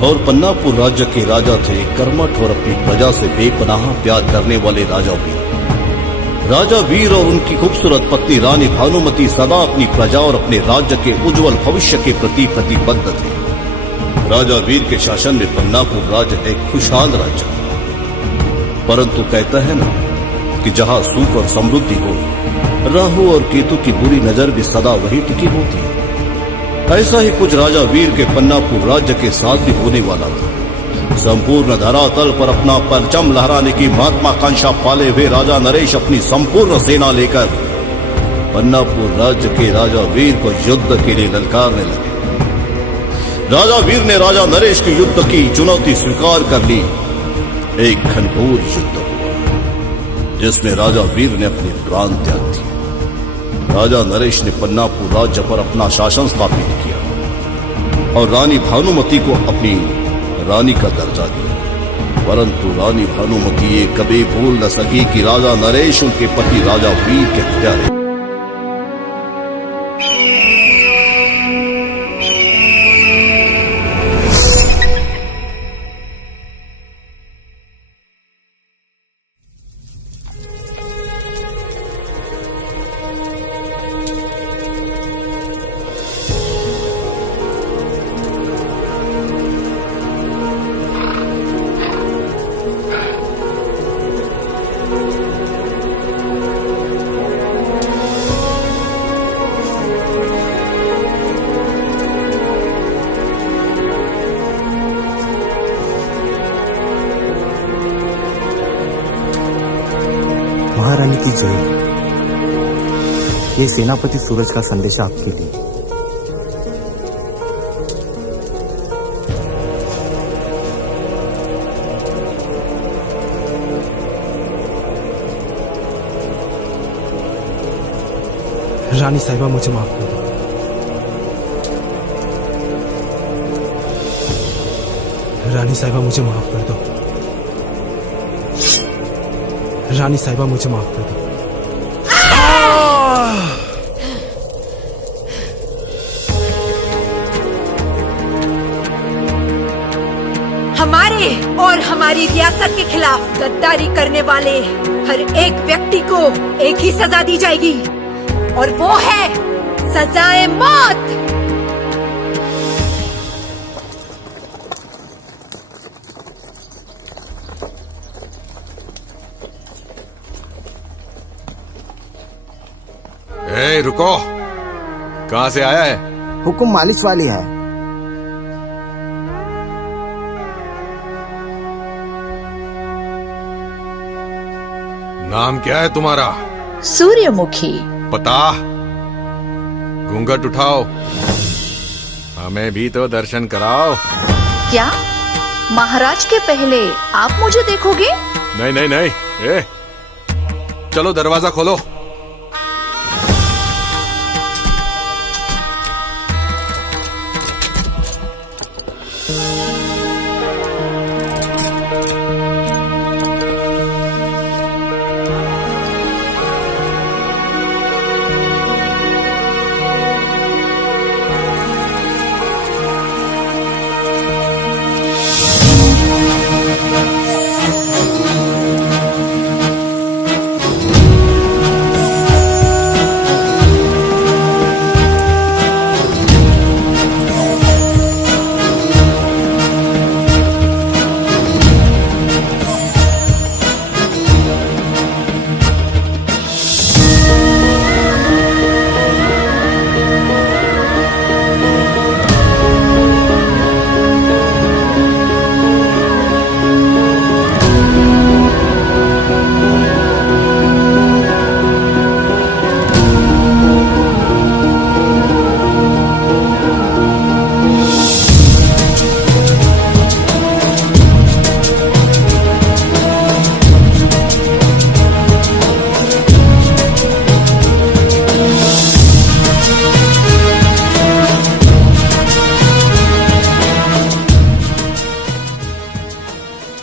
और पन्नापुर राज्य के राजा थे कर्मठ और अपनी प्रजा से बेपनाह प्यार करने वाले राजा वीर। राजा वीर और उनकी खूबसूरत पत्नी रानी भानुमति सदा अपनी प्रजा और अपने राज्य के उज्जवल भविष्य के प्रति प्रतिबद्ध थे। राजा वीर के शासन में पन्नापुर राज्य एक खुशहाल राज्य, परंतु कहता है ना कि जहां सुख और समृद्धि हो, राहु और केतु की बुरी नजर भी सदा वही टिकी होती है। ऐसा ही कुछ राजा वीर के पन्नापुर राज्य के साथ भी होने वाला था। संपूर्ण धरातल पर अपना परचम लहराने की महत्वाकांक्षा पाले हुए राजा नरेश अपनी संपूर्ण सेना लेकर पन्नापुर राज्य के राजा वीर को युद्ध के लिए ललकारने लगे। राजा वीर ने राजा नरेश की युद्ध की चुनौती स्वीकार कर ली। एक घनघोर युद्ध हुआ जिसमें राजा वीर ने अपने प्राण त्याग दिए। राजा नरेश ने पन्नापुर राज्य पर अपना शासन स्थापित किया और रानी भानुमति को अपनी रानी का दर्जा दिया, परंतु रानी भानुमति ये कभी भूल न सकी कि राजा नरेश उनके पति राजा वीर के हत्यारे। महारानी की जय। ये सेनापति सूरज का संदेश आपके लिए। रानी साहिबा मुझे माफ कर दो। रानी साहिबा मुझे माफ कर दो। रानी साहिबा मुझे माफ कर दो। हमारे और हमारी रियासत के खिलाफ गद्दारी करने वाले हर एक व्यक्ति को एक ही सजा दी जाएगी और वो है सजाए मौत। ए, रुको। कहां से आया है? हुक्म मालिश वाली है। नाम क्या है तुम्हारा? सूर्यमुखी। पता? घूंघट उठाओ, हमें भी तो दर्शन कराओ। क्या महाराज के पहले आप मुझे देखोगे? नहीं नहीं नहीं, ए, चलो दरवाजा खोलो।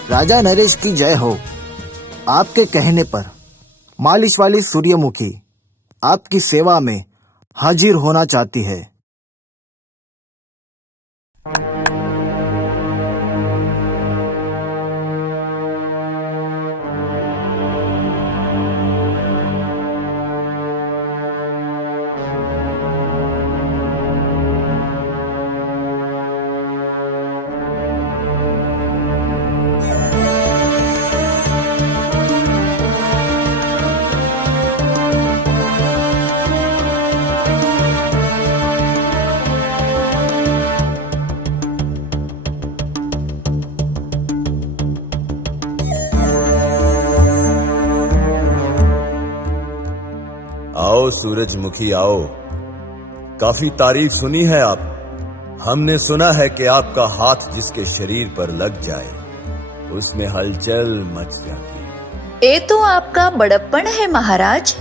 राजा नरेश की जय हो। आपके कहने पर मालिश वाली सूर्यमुखी आपकी सेवा में हाजिर होना चाहती है। आओ सूरजमुखी आओ। काफी तारीफ सुनी है आप। हमने सुना है कि आपका हाथ जिसके शरीर पर लग जाए उसमें हलचल मच जाती है। ये तो आपका बड़प्पन है महाराज।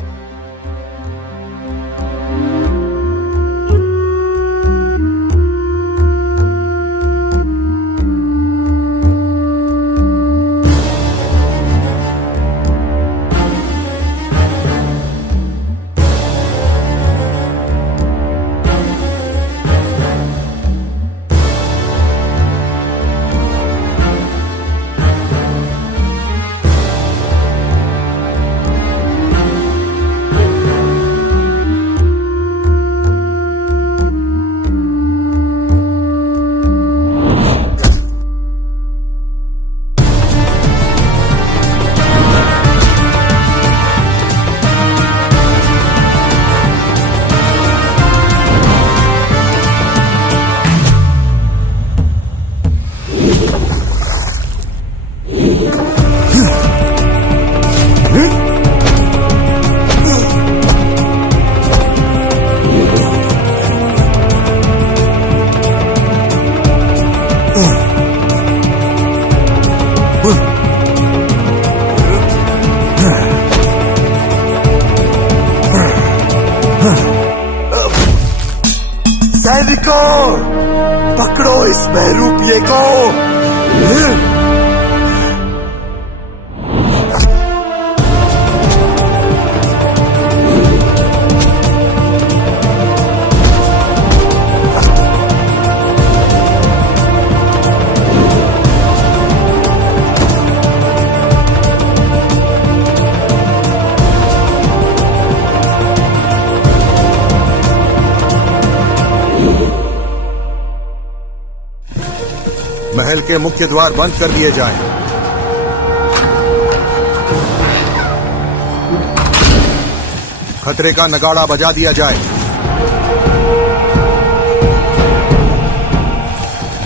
सैनिकों, पकड़ो इस बहरूपिये को। महल के मुख्य द्वार बंद कर दिए जाएं। खतरे का नगाड़ा बजा दिया जाए।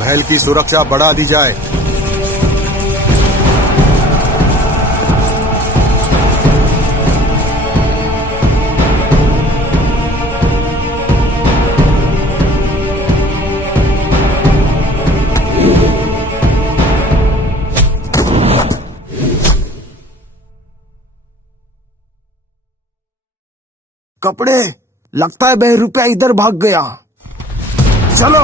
महल की सुरक्षा बढ़ा दी जाए। कपड़े, लगता है बहरूपिया इधर भाग गया। चलो।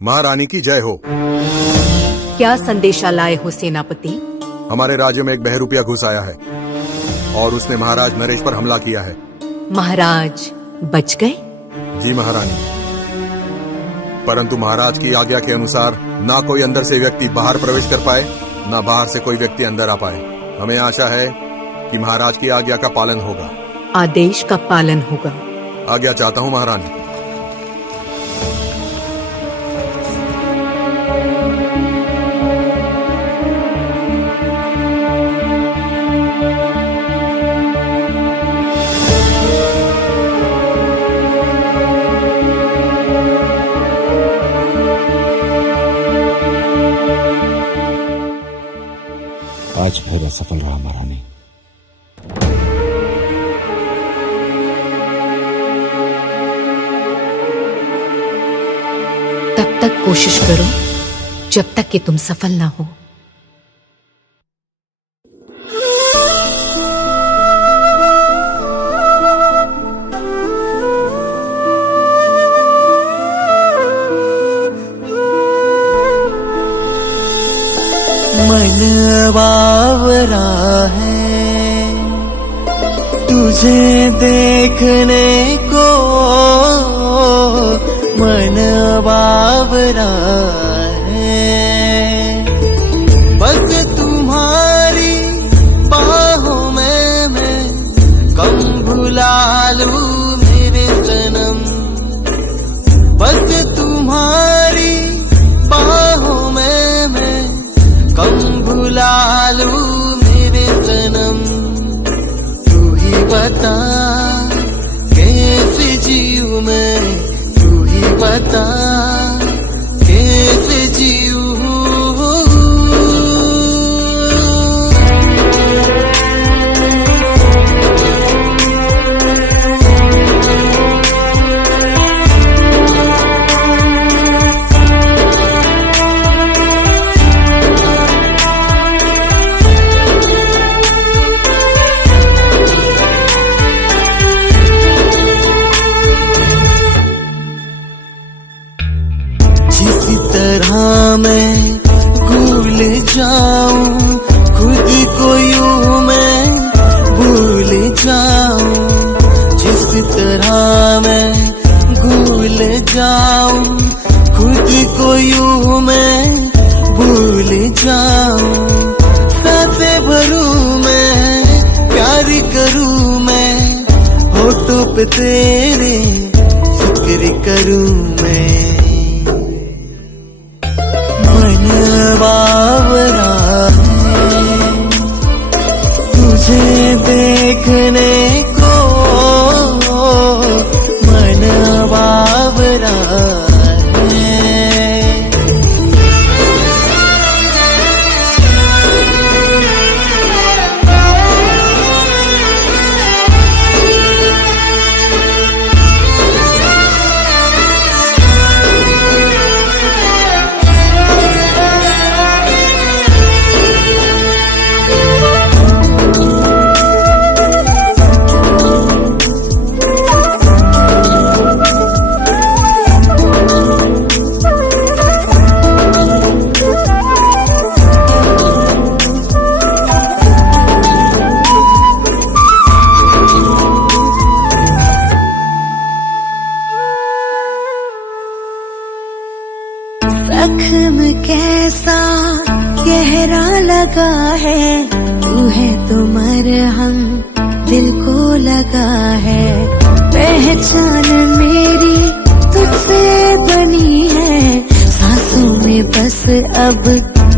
महारानी की जय हो। क्या संदेशा लाए हो सेनापति? हमारे राज्य में एक बहरूपिया घुस आया है और उसने महाराज नरेश पर हमला किया है। महाराज बच गए? जी महारानी, परंतु महाराज की आज्ञा के अनुसार ना कोई अंदर से व्यक्ति बाहर प्रवेश कर पाए, ना बाहर से कोई व्यक्ति अंदर आ पाए। हमें आशा है कि महाराज की आज्ञा का पालन होगा। आदेश का पालन होगा। आज्ञा चाहता हूँ महारानी। आज फिर असफल रहा महारानी। तब तक कोशिश करो जब तक कि तुम सफल ना हो। मन बावरा है तुझे देखने को, मन बावरा है बस तुम्हारी बाहों में मैं कम भुला लूं मेरे सनम। बस तुम्हारी बाहों में मैं कम भुला लूं मेरे सनम। तू ही बता कैसे जीऊं। जिस तरह मैं भूल जाऊं खुद को यूं मैं भूल जाऊं, जिस तरह मैं भूल जाऊं खुद को यूं मैं भूल जाऊं। सांसें भरूं मैं प्यार करूं मैं होठों पे तेरे फिक्र करूं मैं। मन बावरा है तुझे देखने को, मन बावरा है। जख्म कैसा गहरा लगा है, तू है तो मरहम दिल को लगा है। पहचान मेरी तुझसे बनी है, सांसों में बस अब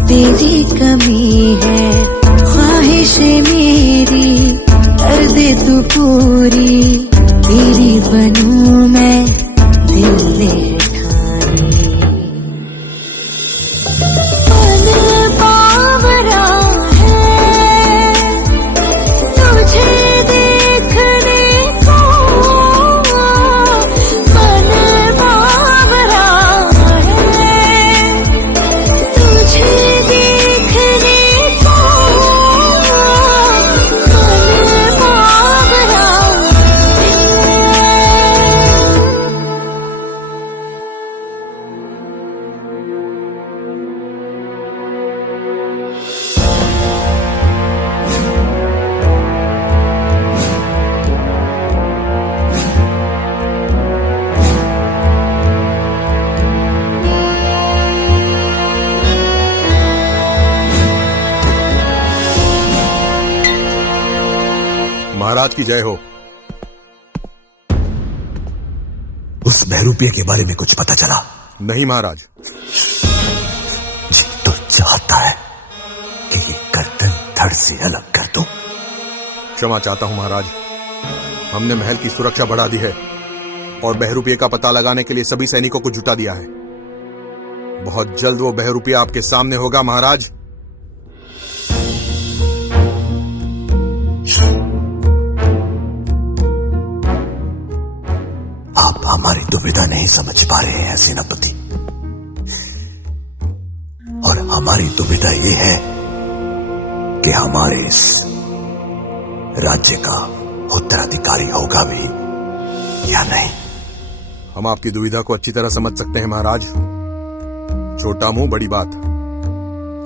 तेरी कमी है। ख्वाहिश मेरी कर दे तू पूरी, तेरी बनूं मैं दिल ले महाराज की जय हो। उस बहरूपिये के बारे में कुछ पता चला? नहीं महाराज। जी तो चाहता है कि ये गर्दन धड़ से अलग कर दूं। क्षमा चाहता हूं महाराज, हमने महल की सुरक्षा बढ़ा दी है और बहरूपिये का पता लगाने के लिए सभी सैनिकों को जुटा दिया है। बहुत जल्द वो बहरूपिया आपके सामने होगा महाराज। आप हमारी दुविधा नहीं समझ पा रहे हैं सेनापति, और हमारी दुविधा ये है कि हमारे इस राज्य का उत्तराधिकारी होगा भी या नहीं। हम आपकी दुविधा को अच्छी तरह समझ सकते हैं महाराज। छोटा मुंह बड़ी बात।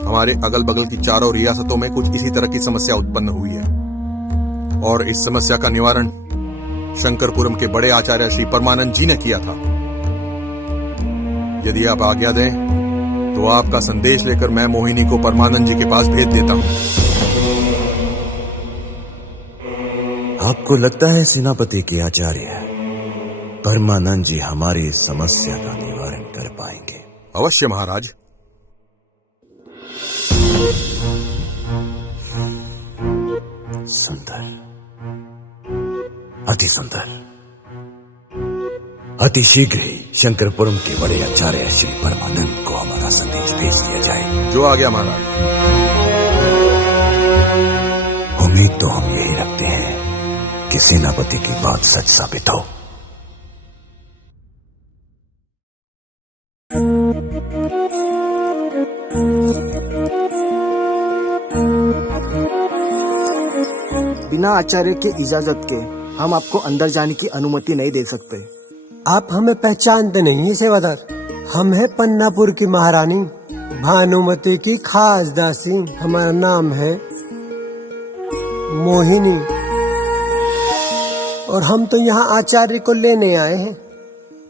हमारे अगल बगल की चारों रियासतों में कुछ इसी तरह की समस्या उत्पन्न हुई है, और इस समस्या का निवारण शंकरपुरम के बड़े आचार्य श्री परमानंद जी ने किया था। यदि आप आज्ञा दें तो आपका संदेश लेकर मैं मोहिनी को परमानंद जी के पास भेज देता हूं। आपको लगता है सेनापति के आचार्य परमानंद जी हमारी समस्या का निवारण कर पाएंगे? अवश्य महाराज। सुंदर, अति सुंदर। अति शीघ्र ही शंकरपुरम के बड़े आचार्य श्री परमानंद को हमारा संदेश भेज दिया जाए। जो आ गया महाराज। उम्मीद तो हम यही रखते हैं कि सेनापति की बात सच साबित हो। बिना आचार्य के इजाजत के हम आपको अंदर जाने की अनुमति नहीं दे सकते। आप हमें पहचानते नहीं हैं सेवादार। हम हैं पन्नापुर की महारानी भानुमति की खास दासी। हमारा नाम है मोहिनी और हम तो यहाँ आचार्य को लेने आए हैं।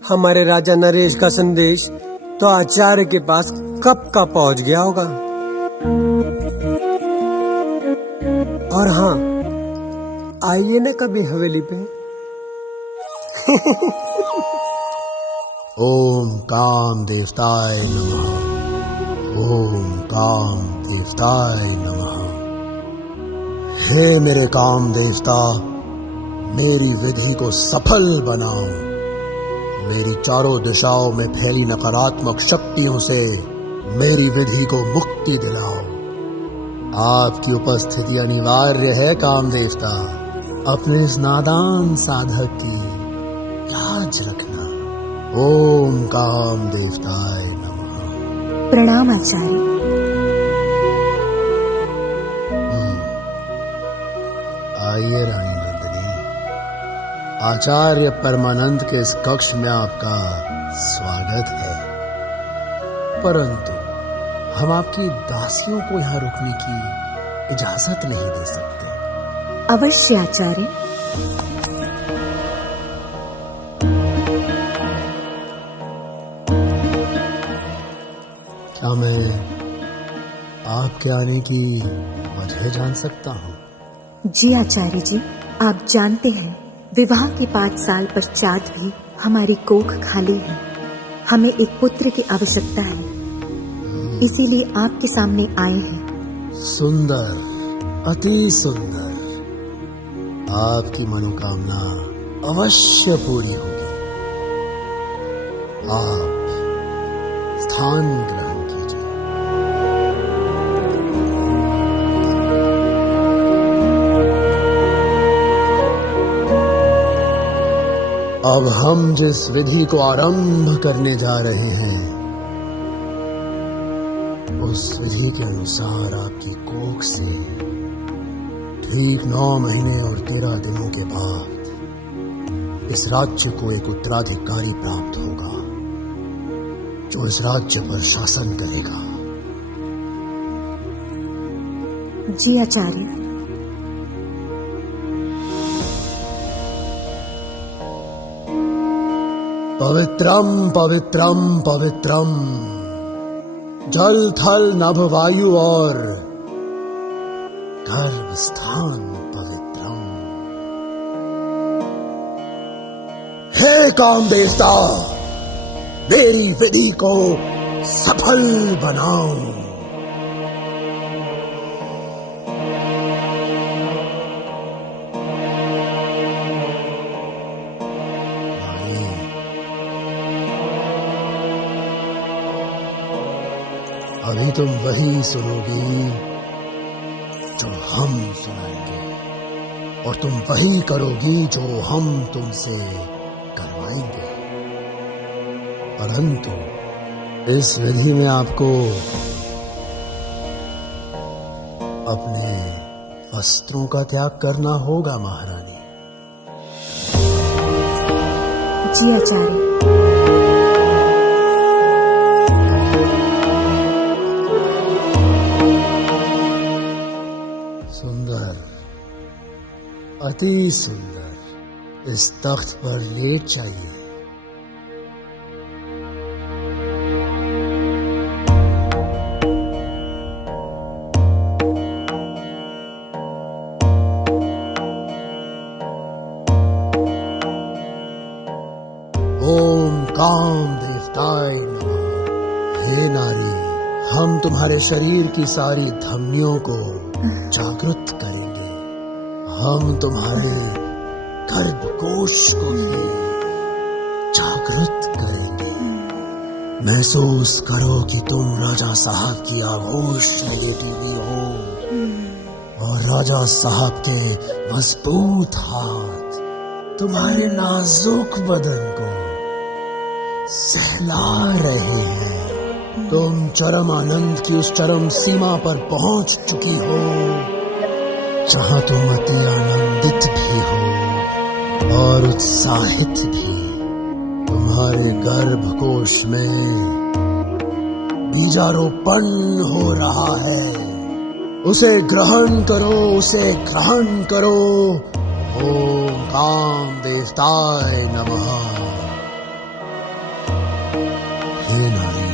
हमारे राजा नरेश का संदेश तो आचार्य के पास कब का पहुँच गया होगा। और हाँ, आइए ना कभी हवेली पे। ओम काम देवताय नमः। ओम काम देवताय नमः। हे मेरे काम देवता, मेरी विधि को सफल बनाओ। मेरी चारों दिशाओं में फैली नकारात्मक शक्तियों से मेरी विधि को मुक्ति दिलाओ। आपकी उपस्थिति अनिवार्य है काम देवता। अपने इस नादान साधक की लाज रखना। ओम काम देवताय नमः। प्रणाम आचार्य। आइए रानी नंदिनी, आचार्य परमानंद के इस कक्ष में आपका स्वागत है। परंतु हम आपकी दासियों को यहाँ रुकने की इजाजत नहीं दे सकते। अवश्य आचार्य। क्या मैं आपके आने की वजह जान सकता हूँ? जी आचार्य जी, आप जानते हैं विवाह के 5 साल पश्चात भी हमारी कोख खाली है। हमें एक पुत्र की आवश्यकता है, इसीलिए आपके सामने आए हैं। सुंदर, अति सुंदर। आपकी मनोकामना अवश्य पूरी होगी। आप स्थान ग्रहण कीजिए। अब हम जिस विधि को आरंभ करने जा रहे हैं, उस विधि के अनुसार आपकी कोख से ठीक 9 महीने और 13 दिनों के बाद इस राज्य को एक उत्तराधिकारी प्राप्त होगा, जो इस राज्य पर शासन करेगा। जी आचार्य। पवित्रम पवित्रम पवित्रम, जल थल नभ वायु और गर्भ स्थान पवित्रम। हे काम देवता, मेरी विधि को सफल बनाओ। अभी तुम वही सुनोगी जो हम सुनाएंगे, और तुम वही करोगी जो हम तुमसे करवाएंगे। परंतु इस विधि में आपको अपने वस्त्रों का त्याग करना होगा महारानी। जी आचार्य। अति सुंदर, इस तख्त पर लेट जाइए। ओम काम देवताय नमः। हे नारी, हम तुम्हारे शरीर की सारी धमनियों को जागृत करेंगे। हम तुम्हारे गर्भकोश को भी जागृत जागृत करेंगे। महसूस करो कि तुम राजा साहब की आगोश निगेटिवी हो और राजा साहब के मजबूत हाथ तुम्हारे नाजुक बदन को सहला रहे हैं। तुम चरम आनंद की उस चरम सीमा पर पहुंच चुकी हो जहां तुम अति आनंदित भी हो और उत्साहित भी। तुम्हारे गर्भकोश में बीजारोपण हो रहा है। उसे ग्रहण करो, उसे ग्रहण करो। ओम काम देवताय नमः। हे नारी,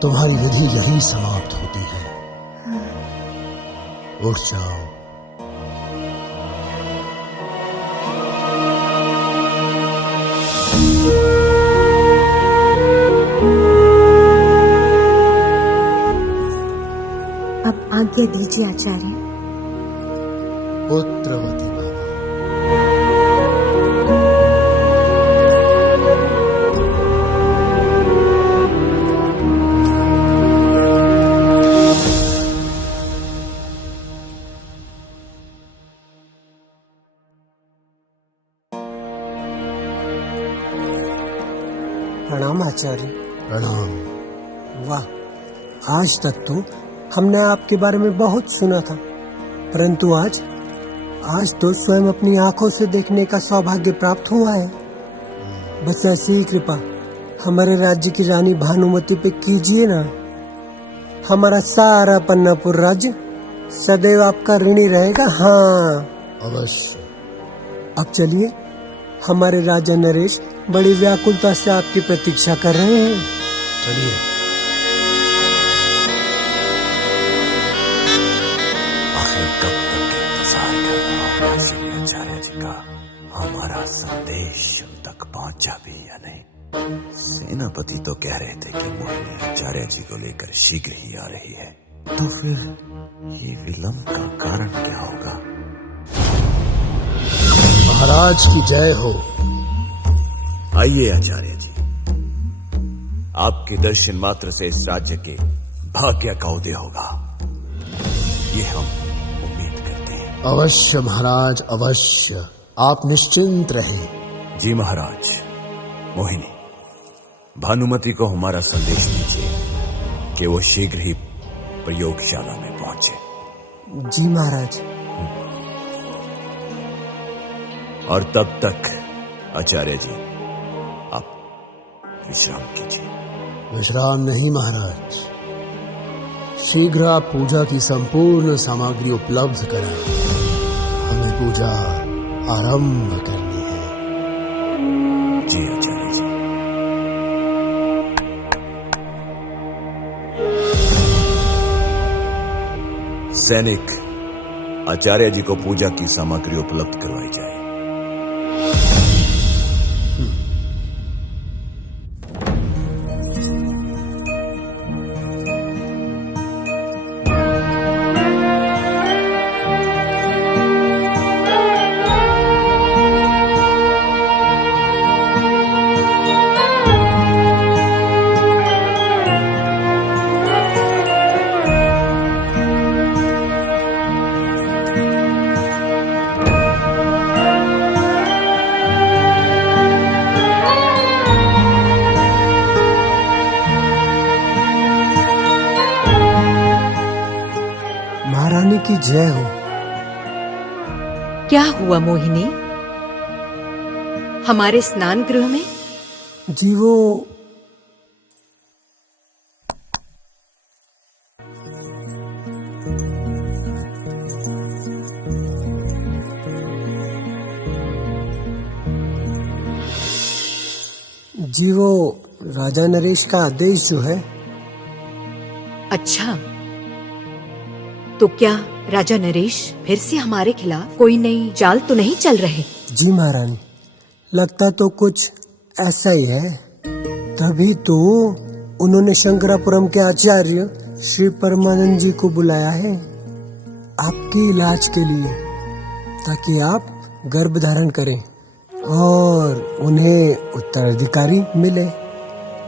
तुम्हारी विधि यही समाप्त होती है। उठ जाओ। अब आज्ञा दीजिए आचार्य। पुत्रवती बाबा। प्रणाम आचार्य। प्रणाम। वाह, आज तक तो हमने आपके बारे में बहुत सुना था, परंतु आज तो स्वयं अपनी आंखों से देखने का सौभाग्य प्राप्त हुआ है। बस ऐसी ही कृपा हमारे राज्य की रानी भानुमति पे कीजिए ना। हमारा सारा पन्नापुर राज्य सदैव आपका ऋणी रहेगा। हाँ अवश्य। अब चलिए, हमारे राजा नरेश बड़ी व्याकुलता से आपकी प्रतीक्षा कर रहे हैं। चलिए। आखिर कब तक इंतजार करना होगा श्री आचार्य जी का? हमारा संदेश उन तक पहुंचा भी या नहीं? सेनापति तो कह रहे थे कि मोहिनी आचार्य जी को लेकर शीघ्र ही आ रही है, तो फिर ये विलंब का कारण क्या होगा? महाराज की जय हो। आइए आचार्य जी, आपके दर्शन मात्र से इस राज्य के भाग्य का उदय होगा, ये हम उम्मीद करते हैं। अवश्य महाराज, अवश्य। आप निश्चिंत रहें। जी महाराज। मोहिनी, भानुमति को हमारा संदेश दीजिए कि वो शीघ्र ही प्रयोगशाला में पहुंचे। जी महाराज। और तब तक आचार्य जी आप विश्राम कीजिए। विश्राम नहीं महाराज, शीघ्र आप पूजा की संपूर्ण सामग्री उपलब्ध कराएं। हमें पूजा आरंभ करनी है। जी आचार्य जी। सैनिक, आचार्य जी को पूजा की सामग्री उपलब्ध करवाई जाए। महारानी की जय हो। क्या हुआ मोहिनी? हमारे स्नान गृह में? जी वो राजा नरेश का आदेश जो है। अच्छा, तो क्या राजा नरेश फिर से हमारे खिलाफ कोई नई चाल तो नहीं चल रहे? जी महारानी, लगता तो कुछ ऐसा ही है। तभी तो उन्होंने शंकरापुरम के आचार्य श्री परमानंद जी को बुलाया है आपके इलाज के लिए, ताकि आप गर्भ धारण करें और उन्हें उत्तराधिकारी मिले।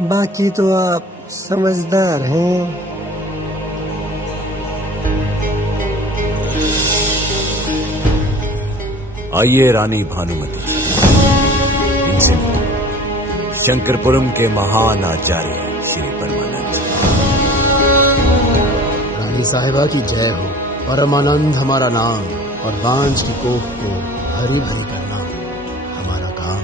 बाकी तो आप समझदार हैं। आइए रानी भानुमति, इनसे मिलो। शंकरपुरम के महान आचार्य श्री परमानंद। रानी साहिबा की जय हो। परमानंद हमारा नाम और बांझ की कोख को हरी भरी करना हमारा काम।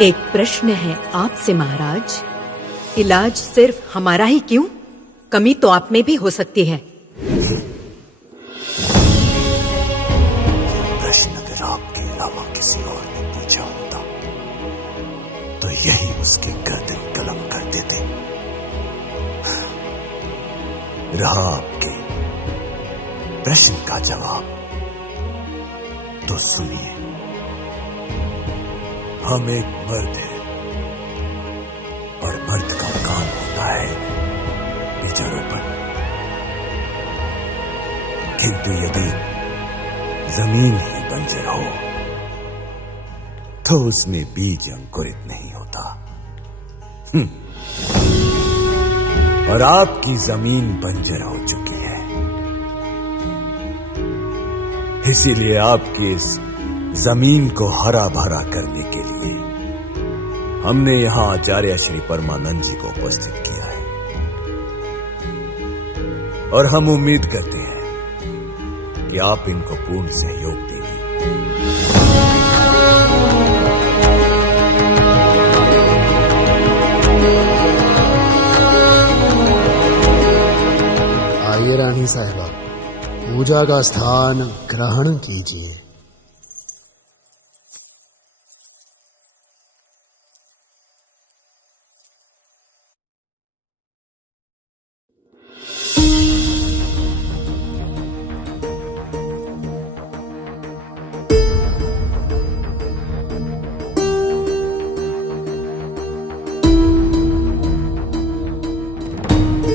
एक प्रश्न है आपसे महाराज, इलाज सिर्फ हमारा ही क्यों? कमी तो आप में भी हो सकती है। प्रश्न अगर आपके अलावा किसी और ने पूछा होता तो यही उसके गर्दन कलम कर देते। रहा आपके प्रश्न का जवाब तो सुनिए। हम एक मर्द हैं और मर्द का काम होता है बीजारोपण। किंतु यदि जमीन ही बंजर हो तो उसमें बीज अंकुरित नहीं होता। और आपकी जमीन बंजर हो चुकी है, इसीलिए आपकी इस जमीन को हरा भरा करने के लिए हमने यहां आचार्य श्री परमानंद जी को उपस्थित किया है। और हम उम्मीद करते हैं कि आप इनको पूर्ण सहयोग देंगे। आइए रानी साहिबा, पूजा का स्थान ग्रहण कीजिए।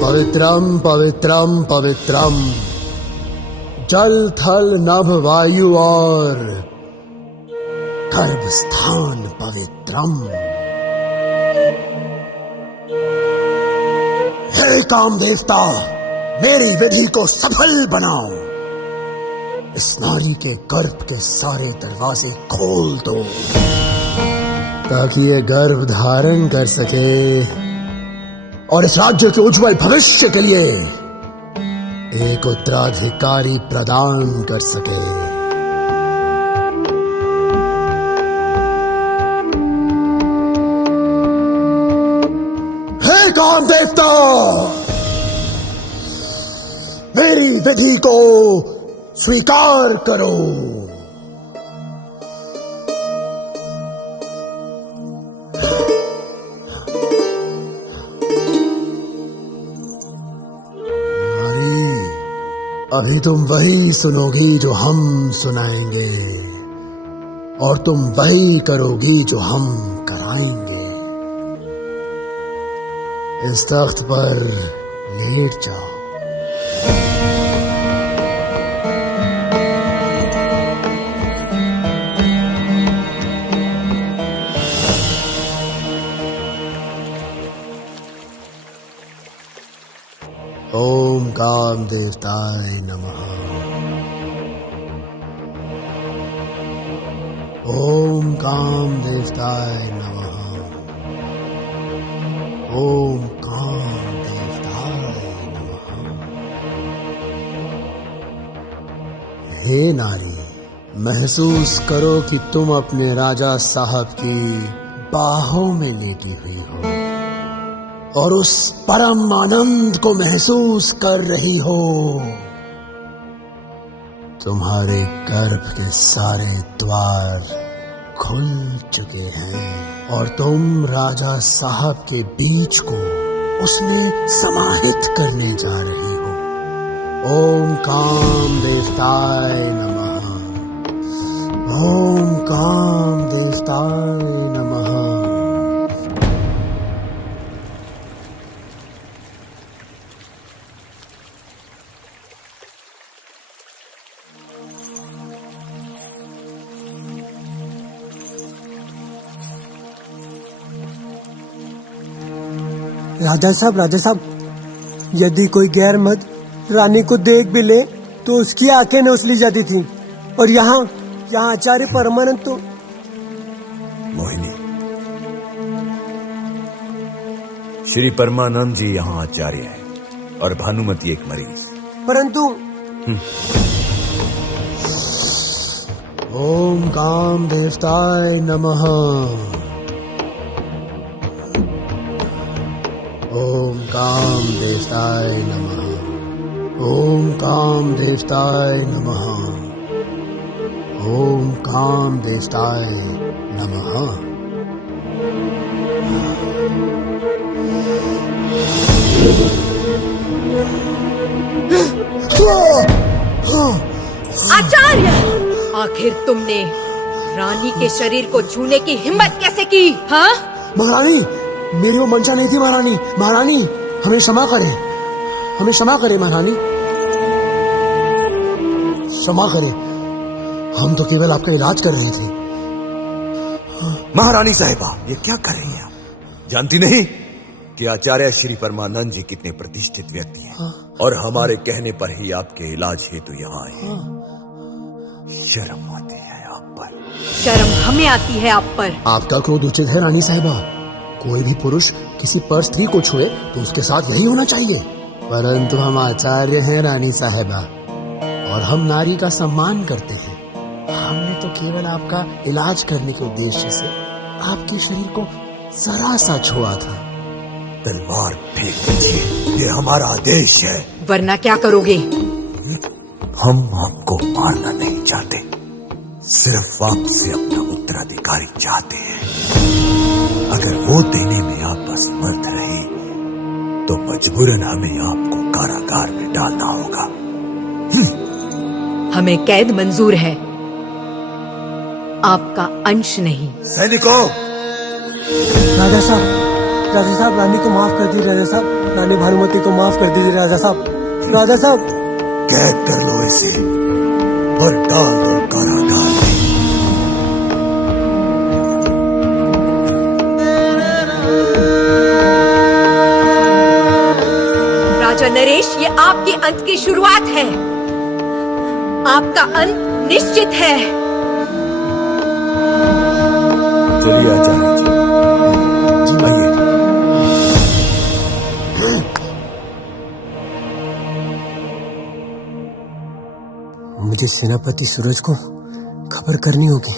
पवित्रम पवित्रम पवित्रम, जल थल नभ वायु और गर्भ स्थान पवित्रम। हे काम देवता, मेरी विधि को सफल बनाओ। इस नारी के गर्भ के सारे दरवाजे खोल दो ताकि ये गर्भ धारण कर सके और इस राज्य के उज्जवल भविष्य के लिए एक उत्तराधिकारी प्रदान कर सके। हे काम देवता, मेरी विधि को स्वीकार करो। अभी तुम वही सुनोगी जो हम सुनाएंगे और तुम वही करोगी जो हम कराएंगे। इस तख्त पर लेट जाओ। ओम काम देवताय नमः। ओम काम देवताय नमः। ओम काम देवताय नमः। हे नारी, महसूस करो कि तुम अपने राजा साहब की बाहों में लेटी हुई हो और उस परम आनंद को महसूस कर रही हो। तुम्हारे गर्भ के सारे द्वार खुल चुके हैं और तुम राजा साहब के बीज को उसमें समाहित करने जा रही हो। ओम काम देवताय नमः। ओम काम देवताय नमः। राजा साहब, यदि कोई गैर मर्द रानी को देख भी ले तो उसकी आंखें न उछली जाती थी। और यहाँ आचार्य परमानंद तो मोहिनी, श्री परमानंद जी यहाँ आचार्य है और भानुमति एक मरीज। परंतु ओम काम देवताय नमः। ओम काम देवताय नमः। ओम काम देवताय नमः। ओम काम देवताय नमः। आचार्य, आखिर तुमने रानी के शरीर को छूने की हिम्मत कैसे की? हाँ महारानी, मेरी वो मंशा नहीं थी। महारानी हमें क्षमा करें महारानी, क्षमा करें। हम तो केवल आपका इलाज कर रहे थे। महारानी साहिबा, ये क्या कर रही हैं आप? जानती नहीं कि आचार्य श्री परमानंद जी कितने प्रतिष्ठित व्यक्ति हैं और हमारे कहने पर ही आपके इलाज हेतु यहाँ आए हैं। शर्म आती है आप पर। शर्म हमें आती है आप पर। आपका क्रोध उचित है रानी साहिबा। कोई भी पुरुष किसी पर स्त्री को छुए तो उसके साथ यही होना चाहिए। परंतु हम आचार्य हैं रानी साहिबा, और हम नारी का सम्मान करते हैं। हमने तो केवल आपका इलाज करने के उद्देश्य से आपके शरीर को जरा सा छुआ था। तलवार फेंक दीजिए, ये हमारा आदेश है। वरना क्या करोगे? हम आपको मारना नहीं चाहते, सिर्फ आपसे अपना उत्तराधिकारी चाहते हैं। अगर वो देने में आप असमर्थ रहे तो मजबूरन हमें आपको कारागार में डालना होगा। हमें कैद मंजूर है, आपका अंश नहीं। सैनिकों, राजा साहब रानी को माफ कर दीजिए। राजा साहब, रानी भानुमति को माफ कर दीजिए। राजा साहब कैद कर लो इसे और डाल दो कारागार में। राजा नरेश, ये आपके अंत की शुरुआत है। आपका अंत निश्चित है। चलिए आचार्य जी, आइए। मुझे सेनापति सूरज को खबर करनी होगी।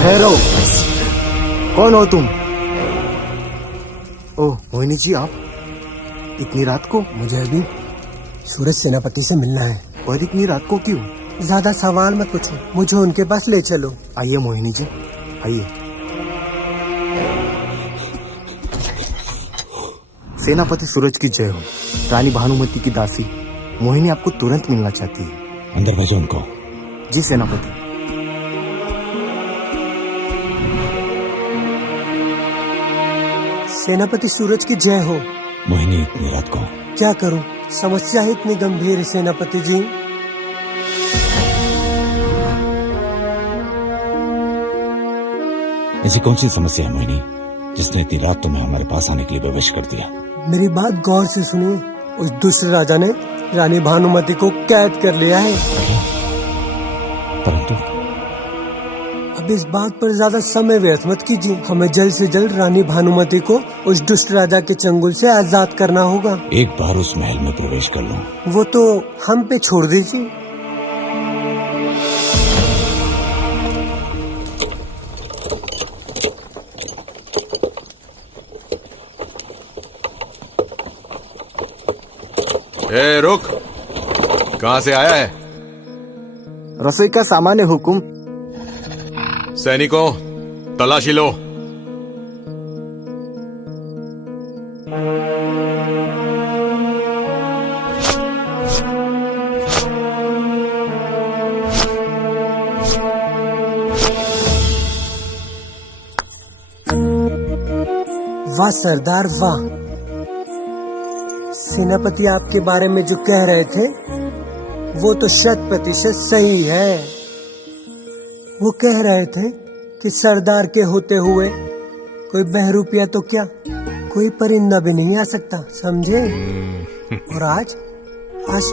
ठहरो, कौन हो तुम? ओह मोहिनी जी, आप इतनी रात को? मुझे अभी सूरज सेनापति से मिलना है। पर इतनी रात को क्यों? ज्यादा सवाल मत पूछो, मुझे उनके पास ले चलो। आइए मोहिनी जी, आइए। सेनापति सूरज की जय हो। रानी भानुमति की दासी मोहिनी आपको तुरंत मिलना चाहती है। अंदर भेजो उनको। जी सेनापति। सेनापति सूरज की जय हो। मोहिनी इतनी रात को? क्या करूं, समस्या ही इतनी गंभीर है सेनापति जी। ऐसी कौन सी समस्या है मोहिनी जिसने इतनी रात तुम्हें हमारे पास आने के लिए प्रवेश कर दिया? मेरी बात गौर से सुनिए। उस दुष्ट राजा ने रानी भानुमति को कैद कर लिया है। परंतु अब इस बात पर ज्यादा समय व्यर्थ मत कीजिए। हमें जल्द से जल्द रानी भानुमति को उस दुष्ट राजा के चंगुल से आजाद करना होगा। एक बार उस महल में प्रवेश कर लूं। वो तो हम पे छोड़ दीजिए। ए, रुक। कहां से आया है? रसोई का सामान्य हुकुम। सैनिकों, तलाशी लो। वाह सरदार वाह। सेनापति आपके बारे में जो कह रहे थे वो तो 100% सही है। वो कह रहे थे कि सरदार के होते हुए कोई बहरूपिया तो क्या कोई परिंदा भी नहीं आ सकता, समझे? और आज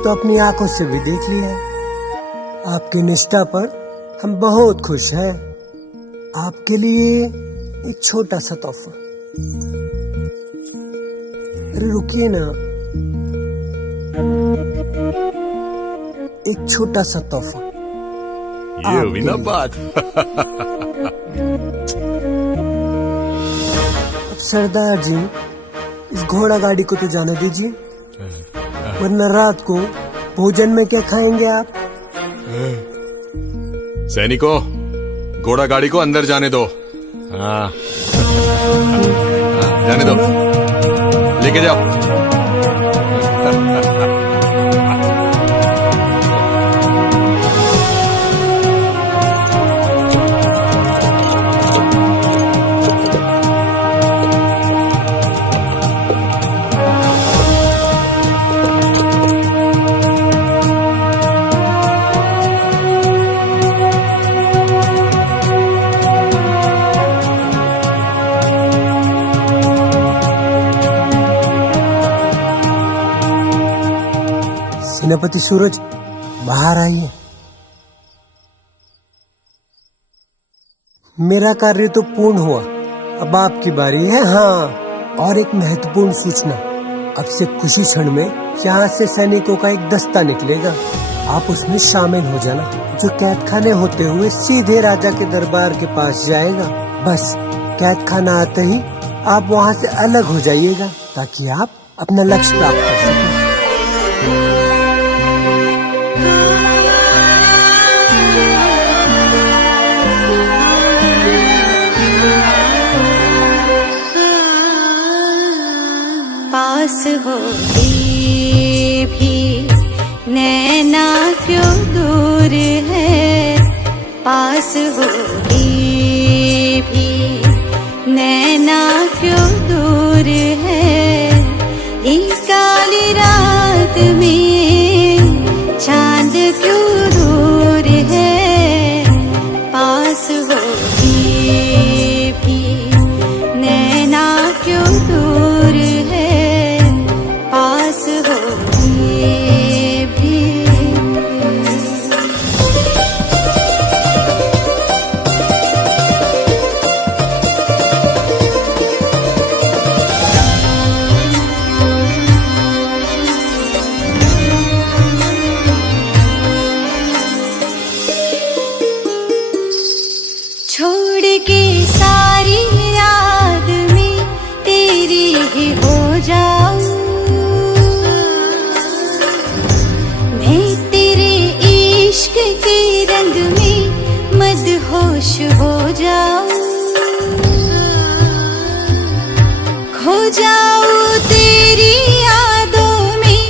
तो अपनी आंखों से भी देख लिया है। आपकी निष्ठा पर हम बहुत खुश हैं। आपके लिए एक छोटा सा तोहफा। अरे रुकिए ना, एक छोटा सा तोहफा। ये हुई ना बात। अब सरदार जी, इस घोड़ा गाड़ी को तो जाने दीजिए, वरना रात को भोजन में क्या खाएंगे आप? सैनिकों, घोड़ा गाड़ी को अंदर जाने दो। हाँ, जाने दो, लेके जाओ। सेनापति सूरज, बाहर आइए। मेरा कार्य तो पूर्ण हुआ, अब आपकी बारी है। हाँ, और एक महत्वपूर्ण सूचना, अब से कुछ ही क्षण में यहाँ से सैनिकों का एक दस्ता निकलेगा। आप उसमें शामिल हो जाना, जो कैद खाने होते हुए सीधे राजा के दरबार के पास जाएगा। बस कैद खाना आते ही आप वहाँ से अलग हो जाइएगा, ताकि आप अपना लक्ष्य प्राप्त कर सकें। पास होके भी नैना क्यों दूर है, पास होके भी नैना क्यों दूर है, एक काली रात में चांद क्यों दूर है, पास होके भी नैना क्यों दूर है, पास होके भी। छोड़ के सारी याद में तेरी ही हो जाऊं, मैं तेरे इश्क के रंग में मदहोश हो जाऊं, खो जाऊं तेरी यादों में,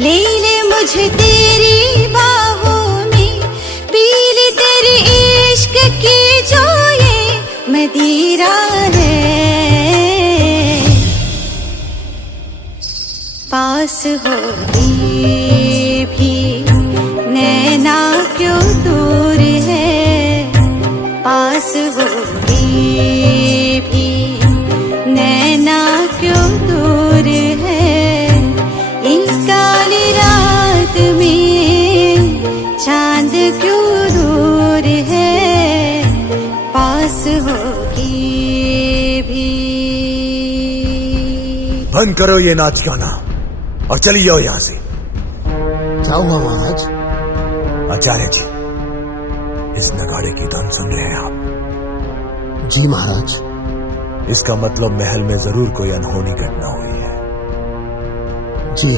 ले ले मुझे तेरी बाहों में, पी ले तेरे इश्क की जो ये मदिरा है, पास होके भी नैना क्यों दूर है, पास होके भी नैना क्यों दूर है, एक काली रात में चांद क्यों दूर है, पास होके भी। बंद करो ये नाच गाना और चली जाओ यहाँ से। क्या हुआ महाराज? आचार्य जी, इस नगाड़े की धुन सुन रहे हैं आप? जी महाराज। इसका मतलब महल में जरूर कोई अनहोनी घटना हुई है। जी।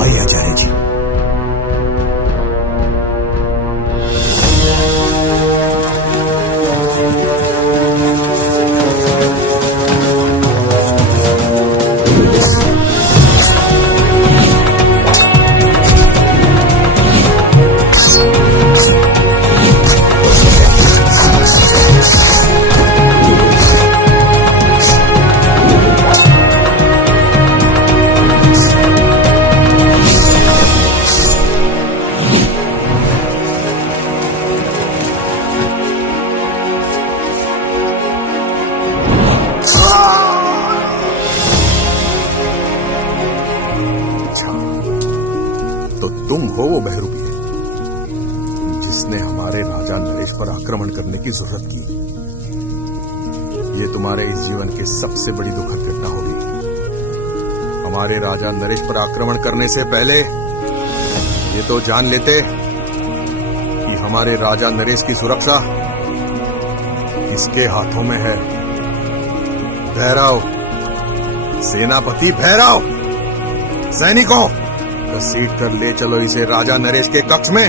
आइए आचार्य जी। तुम हो वो बहरूपी जिसने हमारे राजा नरेश पर आक्रमण करने की जरूरत की। ये तुम्हारे इस जीवन की सबसे बड़ी दुखद घटना होगी। हमारे राजा नरेश पर आक्रमण करने से पहले ये तो जान लेते कि हमारे राजा नरेश की सुरक्षा किसके हाथों में है। भैरव, सेनापति भैरव, सैनिकों, घसीट कर ले चलो इसे राजा नरेश के कक्ष में।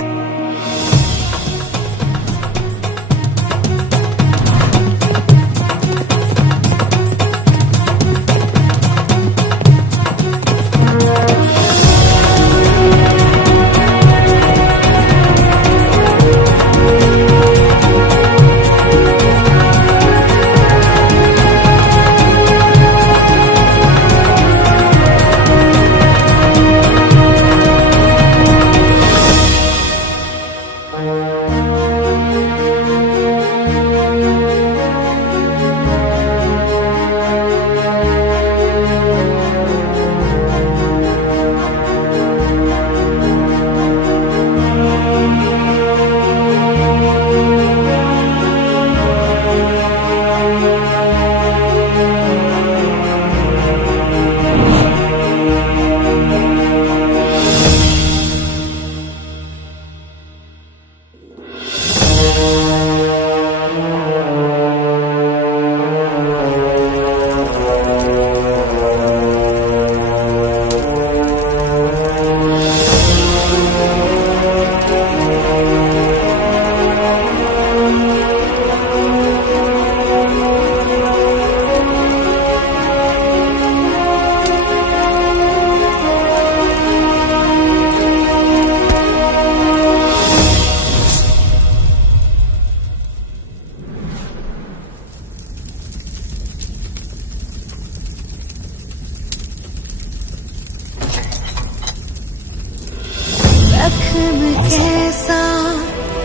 कैसा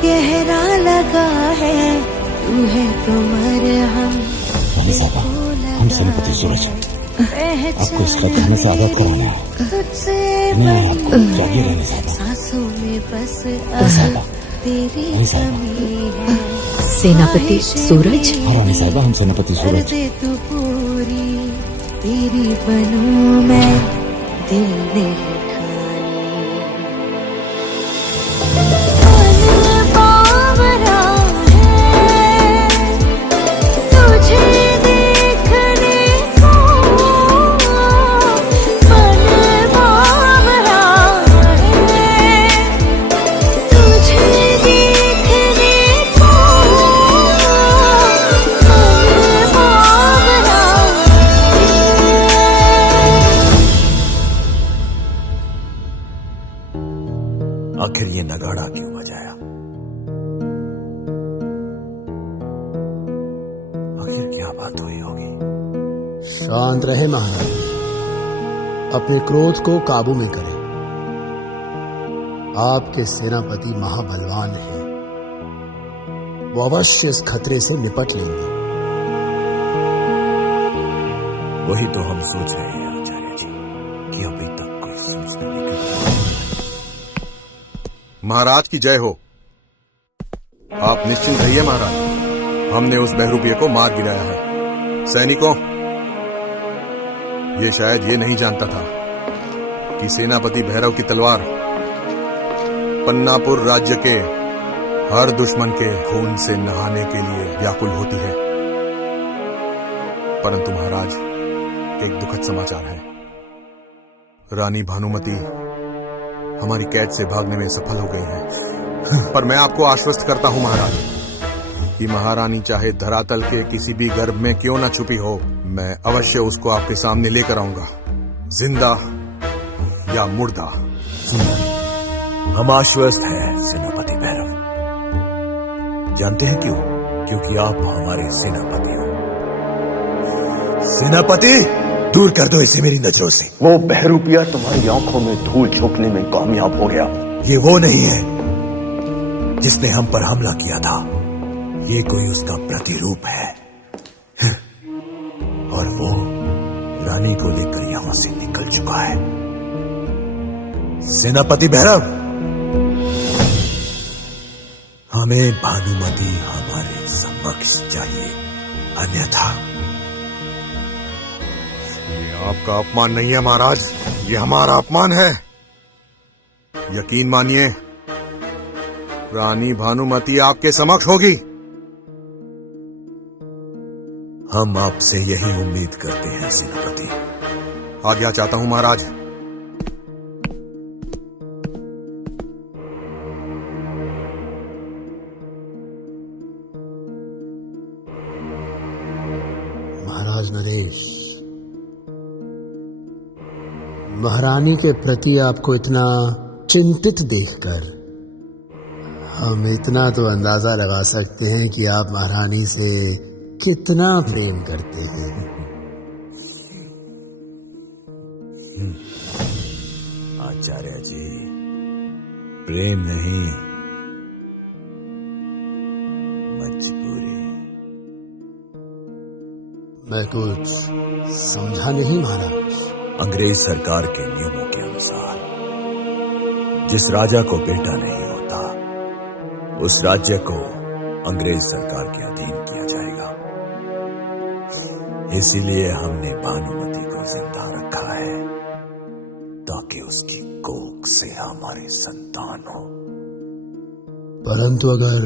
गहरा लगा है, तू है तो मरहम। रानी साहबा, हम सेनापति सूरज आपको इस खाने से आजाद कराना है। तुझसे नहीं आपको जागिए रानी साहबा। सांसों में बस तेरी कमी है। सेनापति सूरज? हाँ रानी साहबा, हम सेनापति सूरज। दे तू पूरी तेरी बनूं मैं, दिल ने आखिर ये नगाड़ा क्यों बजाया? आखिर क्या बात हुई होगी? शांत रहे महाराज, अपने क्रोध को काबू में करें। आपके सेनापति महाबलवान हैं, वो अवश्य इस खतरे से निपट लेंगे। वही तो हम सोच रहे हैं आचार्य जी, कि अभी तक कोई सूचना नहीं। महाराज की जय हो। आप निश्चिंत रहिए महाराज, हमने उस बहरूपिये को मार गिराया है। सैनिकों, ये शायद ये नहीं जानता था कि सेनापति भैरव की तलवार पन्नापुर राज्य के हर दुश्मन के खून से नहाने के लिए व्याकुल होती है। परंतु महाराज, एक दुखद समाचार है। रानी भानुमति हमारी कैद से भागने में सफल हो गई हैं। पर मैं आपको आश्वस्त करता हूं महाराज कि महारानी चाहे धरातल के किसी भी गर्भ में क्यों न छुपी हो, मैं अवश्य उसको आपके सामने लेकर आऊंगा, जिंदा या मुर्दा। हम आश्वस्त हैं सेनापति भैरव। जानते हैं क्यों? क्योंकि आप हमारे सेनापति हो। सेनापति, दूर कर दो इसे मेरी नजरों से। वो बहरूपिया तुम्हारी आंखों में धूल झोंकने में कामयाब हो गया। ये वो नहीं है जिसने हम पर हमला किया था, ये कोई उसका प्रतिरूप है। और वो रानी को लेकर यहां से निकल चुका है। सेनापति भैरव, हमें भानुमति हमारे समक्ष चाहिए, अन्यथा। ये आपका अपमान नहीं है महाराज, ये हमारा अपमान है। यकीन मानिए, रानी भानुमति आपके समक्ष होगी। हम आपसे यही उम्मीद करते हैं सेनापति। आज्ञा चाहता हूं महाराज। महाराज नरेश, महारानी के प्रति आपको इतना चिंतित देखकर हम इतना तो अंदाजा लगा सकते हैं कि आप महारानी से कितना प्रेम करते हैं। आचार्य जी, प्रेम नहीं, मजबूरी। मैं कुछ समझा नहीं महाराज। अंग्रेज सरकार के नियमों के अनुसार जिस राजा को बेटा नहीं होता, उस राज्य को अंग्रेज सरकार के अधीन किया जाएगा। इसीलिए हमने भानुमति को जिंदा रखा है, ताकि उसकी कोख से हमारी संतान हो। परंतु अगर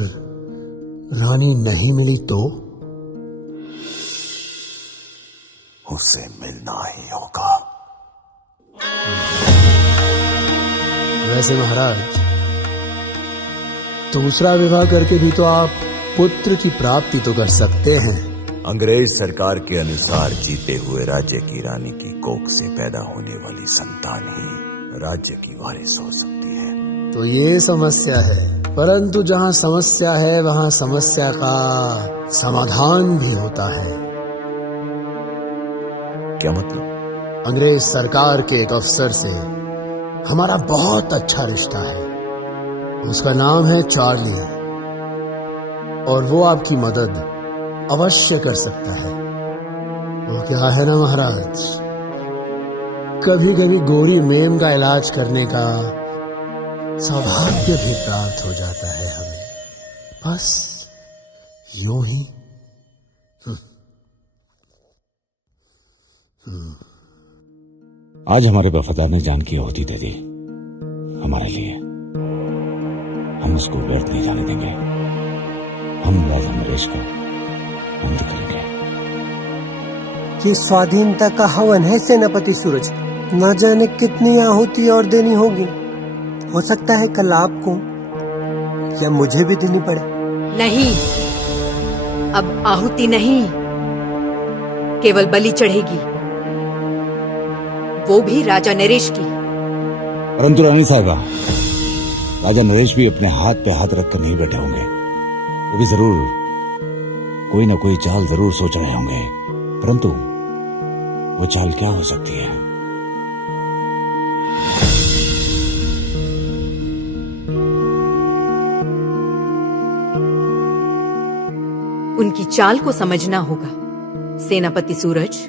रानी नहीं मिली तो? उसे मिलना ही होगा। वैसे महाराज, दूसरा विवाह करके भी तो आप पुत्र की प्राप्ति तो कर सकते हैं। अंग्रेज सरकार के अनुसार जीते हुए राज्य की रानी की कोख से पैदा होने वाली संतान ही राज्य की वारिस हो सकती है। तो ये समस्या है, परंतु जहाँ समस्या है वहाँ समस्या का समाधान भी होता है। क्या मतलब? अंग्रेज सरकार के एक अफसर से हमारा बहुत अच्छा रिश्ता है। उसका नाम है चार्ली, और वो आपकी मदद अवश्य कर सकता है। वो क्या है ना महाराज, कभी कभी गोरी मेम का इलाज करने का सौभाग्य भी प्राप्त हो जाता है हमें, बस यूं ही। आज हमारे वफादार ने जान की आहुति दे दी हमारे लिए। हम उसको व्यर्थ नहीं जाने देंगे। हम राजा नरेश का अंत करेंगे। ये स्वाधीनता का हवन है सेनापति सूरज। न जाने कितनी आहुति और देनी होगी। हो सकता है कल आपको या मुझे भी देनी पड़े। नहीं, अब आहुति नहीं, केवल बलि चढ़ेगी, वो भी राजा नरेश की। परंतु रानी साहिबा, राजा नरेश भी अपने हाथ पे हाथ रखकर नहीं बैठे होंगे। वो भी जरूर कोई ना कोई चाल जरूर सोच रहे होंगे, परंतु वो चाल क्या हो सकती है? उनकी चाल को समझना होगा सेनापति सूरज।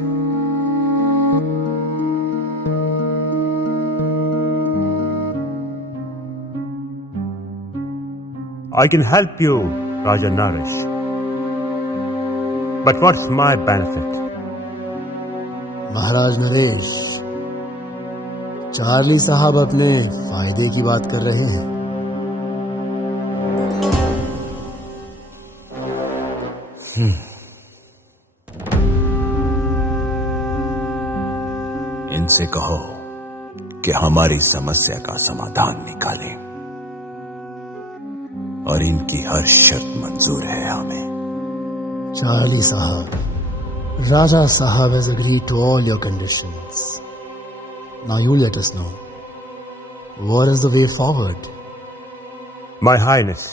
I can help you, Raja Naresh. But what's my benefit? Maharaj Naresh, Charlie साहब अपने फायदे की बात कर रहे हैं। इनसे कहो कि हमारी समस्या का समाधान निकालें, और इनकी हर शर्त मंजूर है हमें। चार्ली साहब, Raja Sahab has agreed to all your conditions. Now you let us know, what is the way forward? My Highness,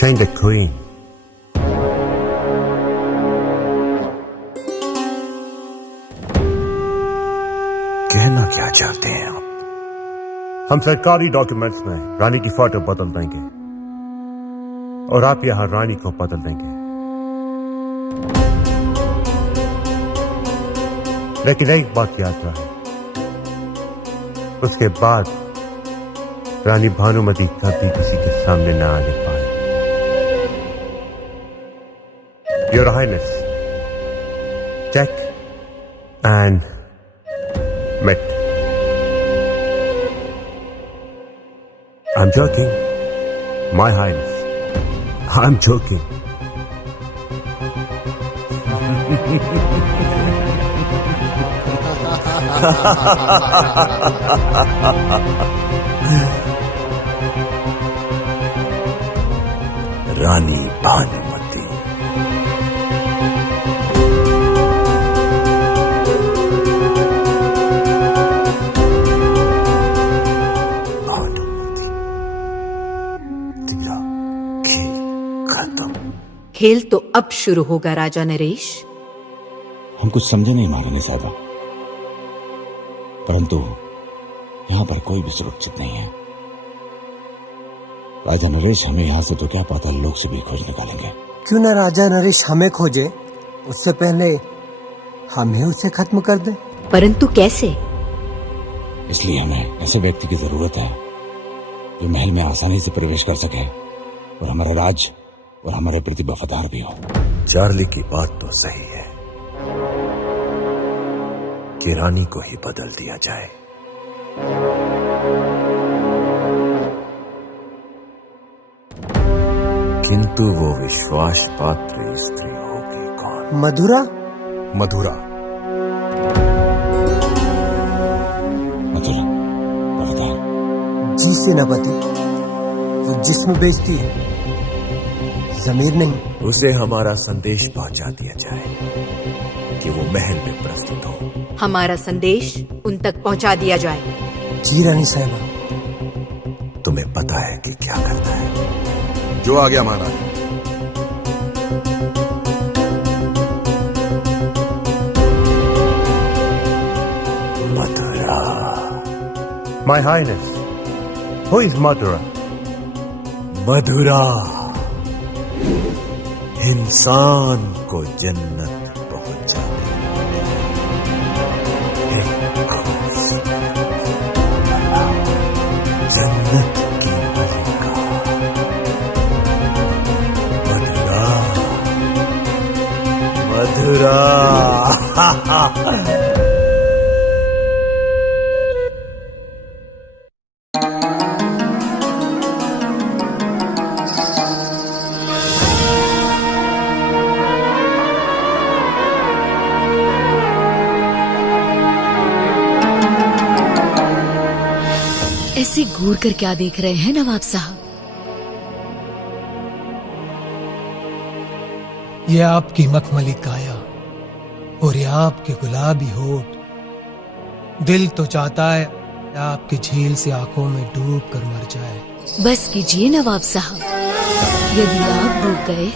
change the Queen. कहना क्या चाहते हैं आप? हम सरकारी डॉक्यूमेंट्स में रानी की फोटो बदल देंगे और आप यहां रानी को बदल देंगे। लेकिन एक बात याद रहे, उसके बाद रानी भानुमति कभी किसी के सामने न आने पाए। Your highness, check and mate. I'm joking, My Highness. I'm joking. Rani Bhanumati. खेल तो अब शुरू होगा राजा नरेश। हम कुछ समझे नहीं महारानी साहिबा, परंतु यहाँ पर कोई भी सुरक्षित नहीं है। राजा नरेश हमें यहाँ से तो क्या पाताल लोक से भी खोज निकालेंगे। क्यों ना राजा नरेश हमें खोजे, उससे पहले हम ही उसे खत्म कर दें। परंतु कैसे? इसलिए हमें ऐसे व्यक्ति की जरूरत है जो महल में आसानी से प्रवेश कर सके और हमारा राज और हमारे प्रति वफादार भी हो। चार्ली की बात तो सही है कि रानी को ही बदल दिया जाए। किंतु वो विश्वास पात्र स्त्री होगी कौन? मधुरा। मधुरा मधुरा वफादार जी सेनापति, वो जिस्म बेचती है, जमीर नहीं। उसे हमारा संदेश पहुंचा दिया जाए कि वो महल में प्रस्तुत हो। हमारा संदेश उन तक पहुंचा दिया जाए। जी रानी साहिबा। तुम्हें पता है कि क्या करना है। जो आ गया महाराज। मधुरा। My Highness, who is Madhura? मधुरा इंसान को जन्नत पहुंचाने जन्नत की मलिका मधुरा। मधुरा ऐसे घूर कर क्या देख रहे हैं नवाब साहब? ये आपकी मखमली काया और ये आपके गुलाबी होठ, दिल तो चाहता है आपकी झील से आंखों में डूब कर मर जाए। बस कीजिए नवाब साहब, यदि आप डूब गए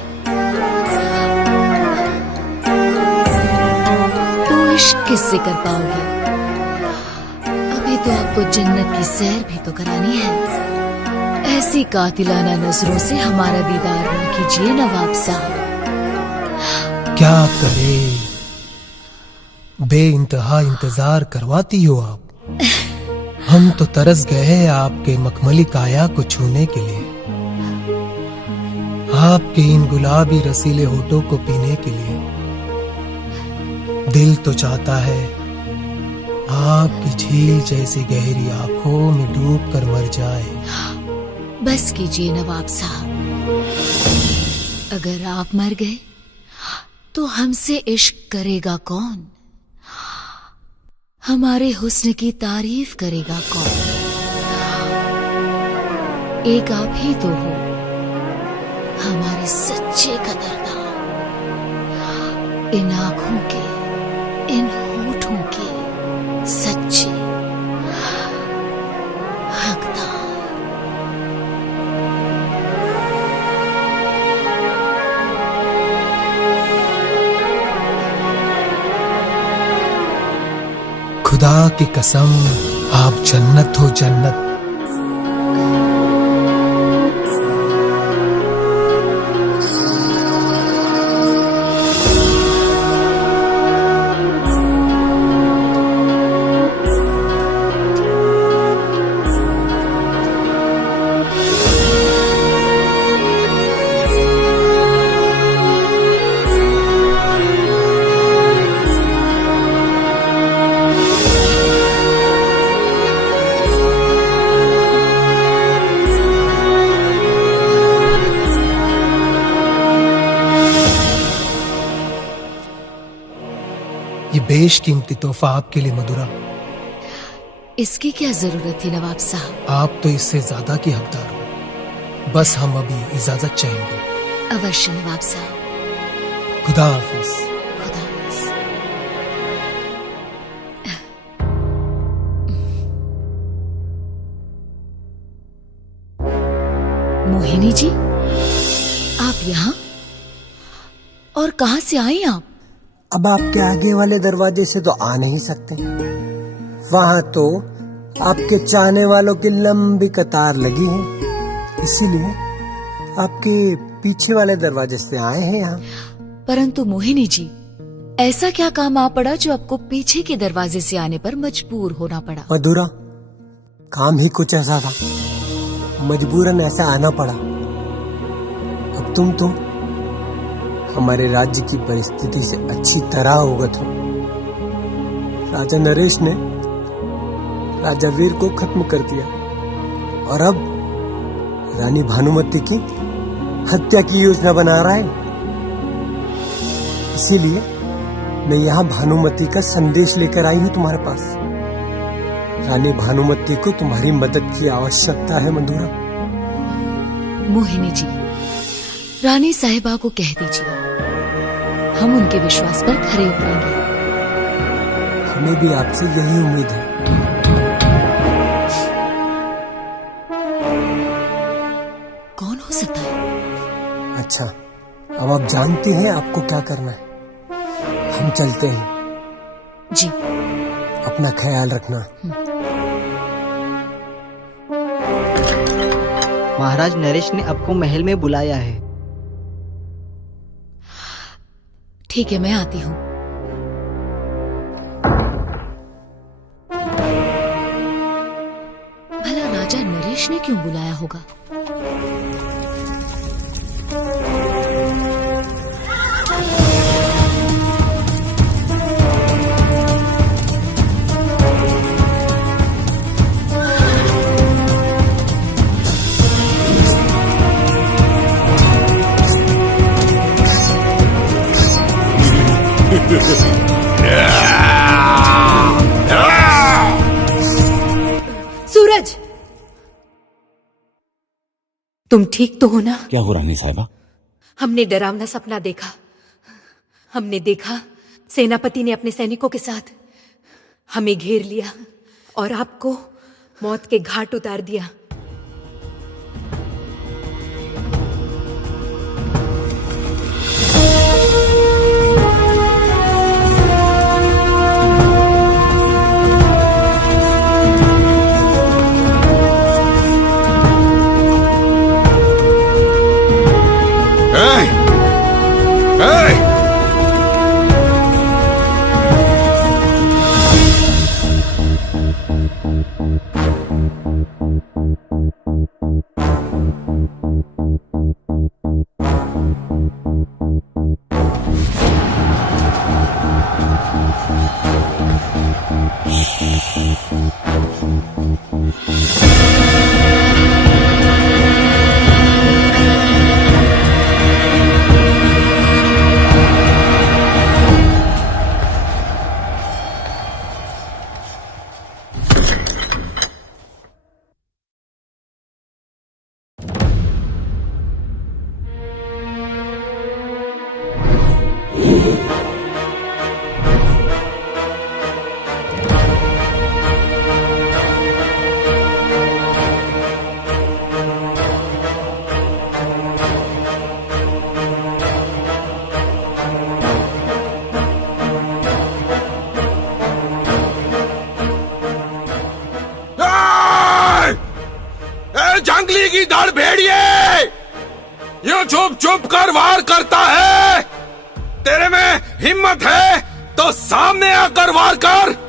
तो इश्क किससे कर पाओगे? अभी तो आपको जन्नत की सैर भी तो करानी है। ऐसी कातिलाना नजरों से हमारा दीदार न कीजिए नवाब साहब। क्या करे, बेइंतहा इंतजार करवाती हो आप। हम तो तरस गए हैं आपके मखमली काया को छूने के लिए, आपके इन गुलाबी रसीले होठों को पीने के लिए। दिल तो चाहता है आपकी झील जैसी गहरी आंखों में डूब कर मर जाए। बस कीजिए नवाब साहब, अगर आप मर गए तो हमसे इश्क करेगा कौन? हमारे हुस्न की तारीफ करेगा कौन? एक आप ही तो हो हमारे सच्चे कदरदान, इन आंखों के, इन होठों के सच्चे हकदार। खुदा की कसम, आप जन्नत हो जन्नत। ये बेशकीमती तोहफा आपके लिए मधुरा। इसकी क्या जरूरत थी नवाब साहब? आप तो इससे ज्यादा की हकदार हो। बस हम अभी इजाजत चाहेंगे। अवश्य नवाब साहब। खुदा हाफिज। खुदा हाफिज। मोहिनी जी, आप यहाँ? और कहाँ से आई आप? अब आपके आगे वाले दरवाजे से तो आ नहीं सकते। वहां तो आपके चाहने वालों की लंबी कतार लगी है, इसीलिए आपके पीछे वाले दरवाजे से आए हैं यहाँ। परंतु मोहिनी जी, ऐसा क्या काम आ पड़ा जो आपको पीछे के दरवाजे से आने पर मजबूर होना पड़ा? मधुरा, काम ही कुछ ऐसा था, मजबूरन ऐसा आना पड़ा। अब तुम तो हमारे राज्य की परिस्थिति से अच्छी तरह अवगत हो। राजा नरेश ने राजा वीर को खत्म कर दिया और अब रानी भानुमति की हत्या की योजना बना रहा है। इसीलिए मैं यहाँ भानुमति का संदेश लेकर आई हूँ तुम्हारे पास। रानी भानुमति को तुम्हारी मदद की आवश्यकता है मधुरा। मोहिनी जी, रानी साहिबा को कह दीजिए, हम उनके विश्वास पर खरे उतरेंगे। हमें भी आपसे यही उम्मीद है। कौन हो सकता है? अच्छा, अब आप जानती हैं आपको क्या करना है। हम चलते हैं। जी। अपना ख्याल रखना। महाराज नरेश ने आपको महल में बुलाया है। ठीक है, मैं आती हूँ। भला राजा नरेश ने क्यों बुलाया होगा? सूरज, तुम ठीक तो हो ना? क्या हो रानी साहिबा? हमने डरावना सपना देखा। हमने देखा सेनापति ने अपने सैनिकों के साथ हमें घेर लिया और आपको मौत के घाट उतार दिया। जंगली की धड़ भेड़िए, ये चुप चुप कर वार करता है। तेरे में हिम्मत है तो सामने आकर वार कर।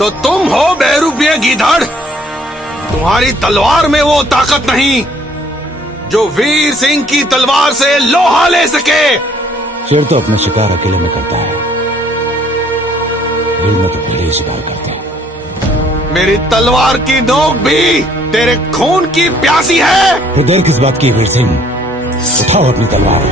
तो तुम हो बेरुपये गीधड़। तुम्हारी तलवार में वो ताकत नहीं जो वीर सिंह की तलवार से लोहा ले सके। शेर तो अपना शिकार अकेले में करता है, भीड़ में तो पहले ही शिकार करते हैं। मेरी तलवार की नोक भी तेरे खून की प्यासी है। तो देर किस बात की वीर सिंह, उठाओ अपनी तलवार।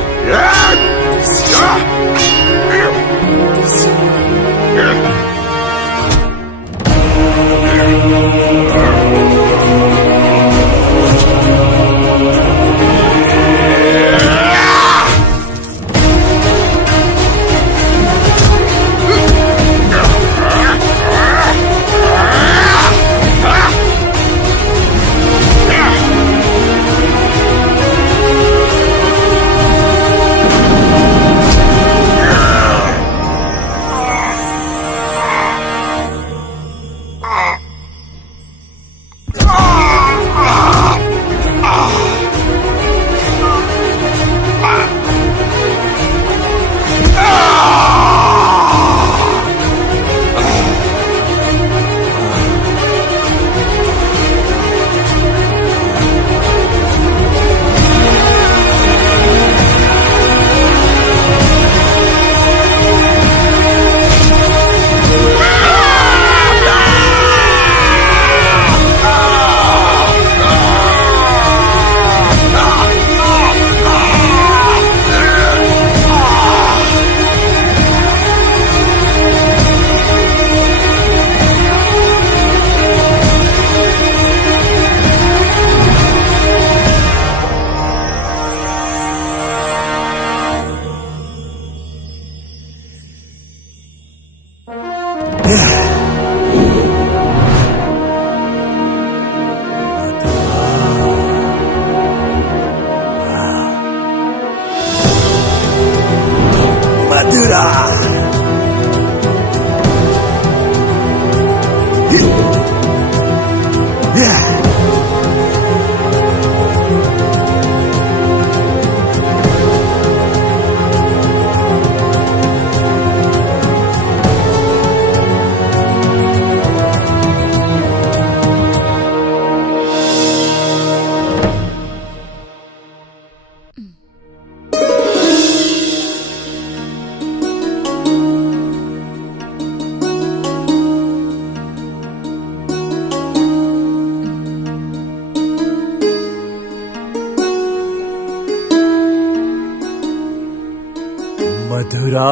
मधुरा,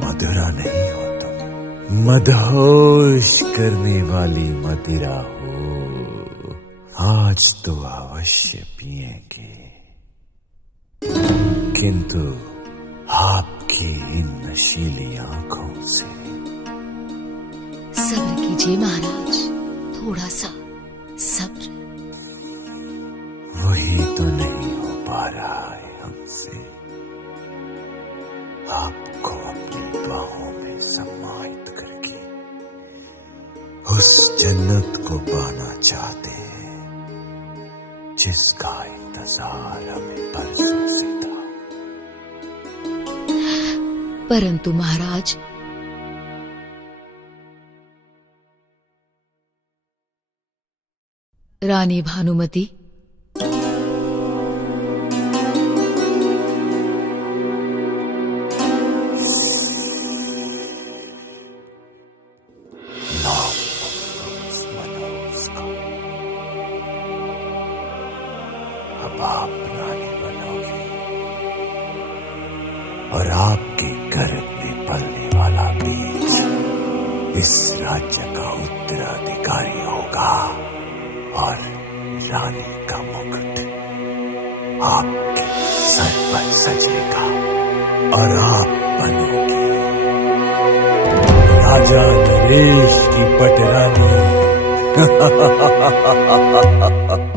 मधुरा नहीं हो तुम, मदहोश करने वाली मदिरा हो। आज तो अवश्य पिएंगे, किंतु आपकी इन नशीली आंखों से। सब्र कीजिए महाराज, थोड़ा सा सब्र। वही तो नहीं हो पा रहा है हमसे। आपको अपनी बाहों में समाहित करके उस जन्नत को पाना चाहते हैं जिसका इंतजार हमें बरसों से था। परंतु महाराज, रानी भानुमति अब आप रानी बनोगे और आपके गर्भ में पलने वाला बीज इस राज्य का उत्तराधिकारी होगा और रानी का मुकुट आपके सर पर सजेगा और आप बनोगे राजा नरेश की पटरानी।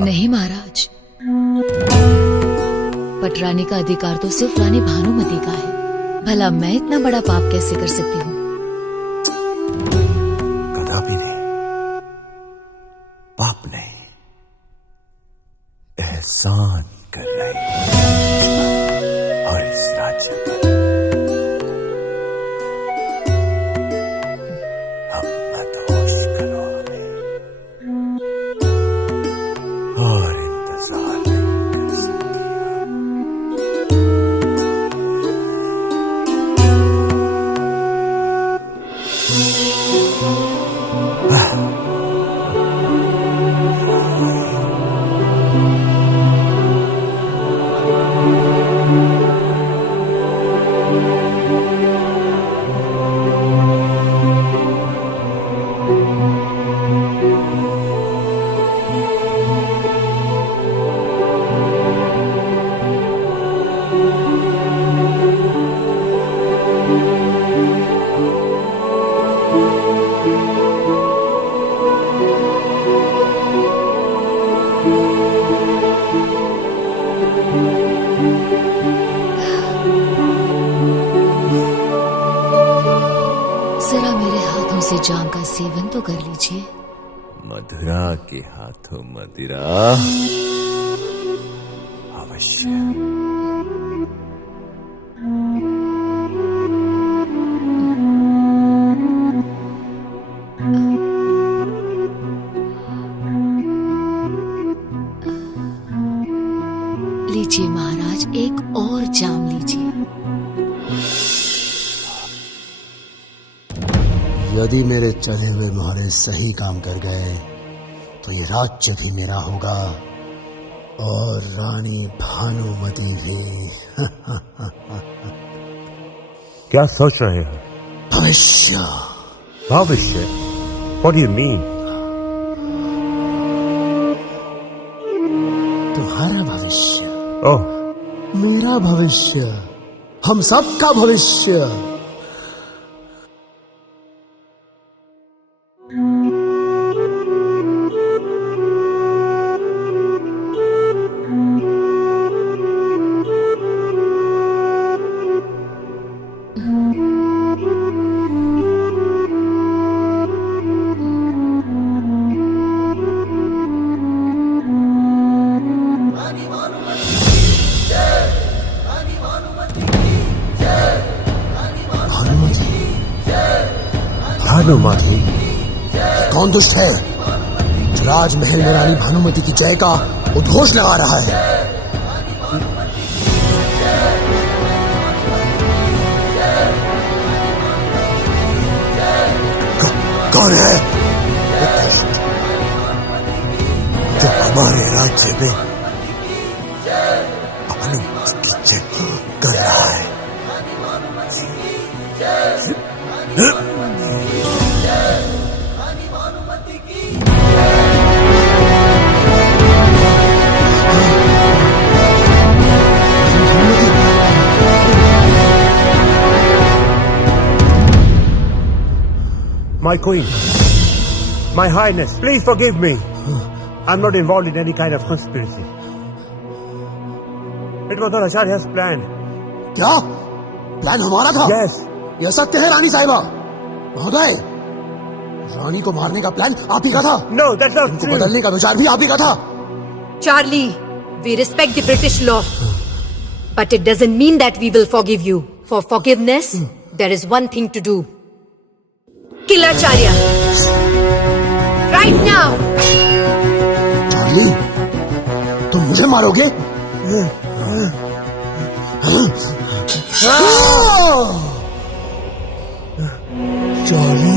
नहीं महाराज, पटरानी का अधिकार तो सिर्फ रानी भानुमति का है। भला मैं इतना बड़ा पाप कैसे कर सकती हूँ? कदापि नहीं, पाप नहीं, एहसान कर रहे हैं और इस राज्य पर अब मदहोश करो हमें और इंतजार नहीं कर सकती जरा मेरे हाथों से जाम का सेवन तो कर लीजिए। मधुरा के हाथों मदिरा अवश्य। लीजिए महाराज, एक और जाम लीजिए। यदि मेरे चले हुए मोहरे सही काम कर गए तो ये राज्य भी मेरा होगा और रानी भानुमति भी। क्या सोच रहे हो? भविष्य। भविष्य? What do you mean? तुम्हारा भविष्य। ओह, मेरा भविष्य, हम सबका भविष्य। भानुमति? कौन दुष्ट है जो राजमहल में रानी भानुमति की जय का उद्घोष लगा रहा है? कौन है जो हमारे राज्य में भानुमति की जय कर रहा है? My queen, my highness, please forgive me. I'm not involved in any kind of conspiracy. It was all Acharya's plan. क्या? प्लान हमारा था? Yes. यह सत्य है रानी साहिबा। महोदय, रानी को मारने का प्लान आप ही का था। No, that's not true. बदलने का विचार भी आप ही का था। Charlie, we respect the British law, but it doesn't mean that we will forgive you. For forgiveness, there is one thing to do. Kill Acharya. Right now. Charlie, तुम मुझे मारोगे? Charlie?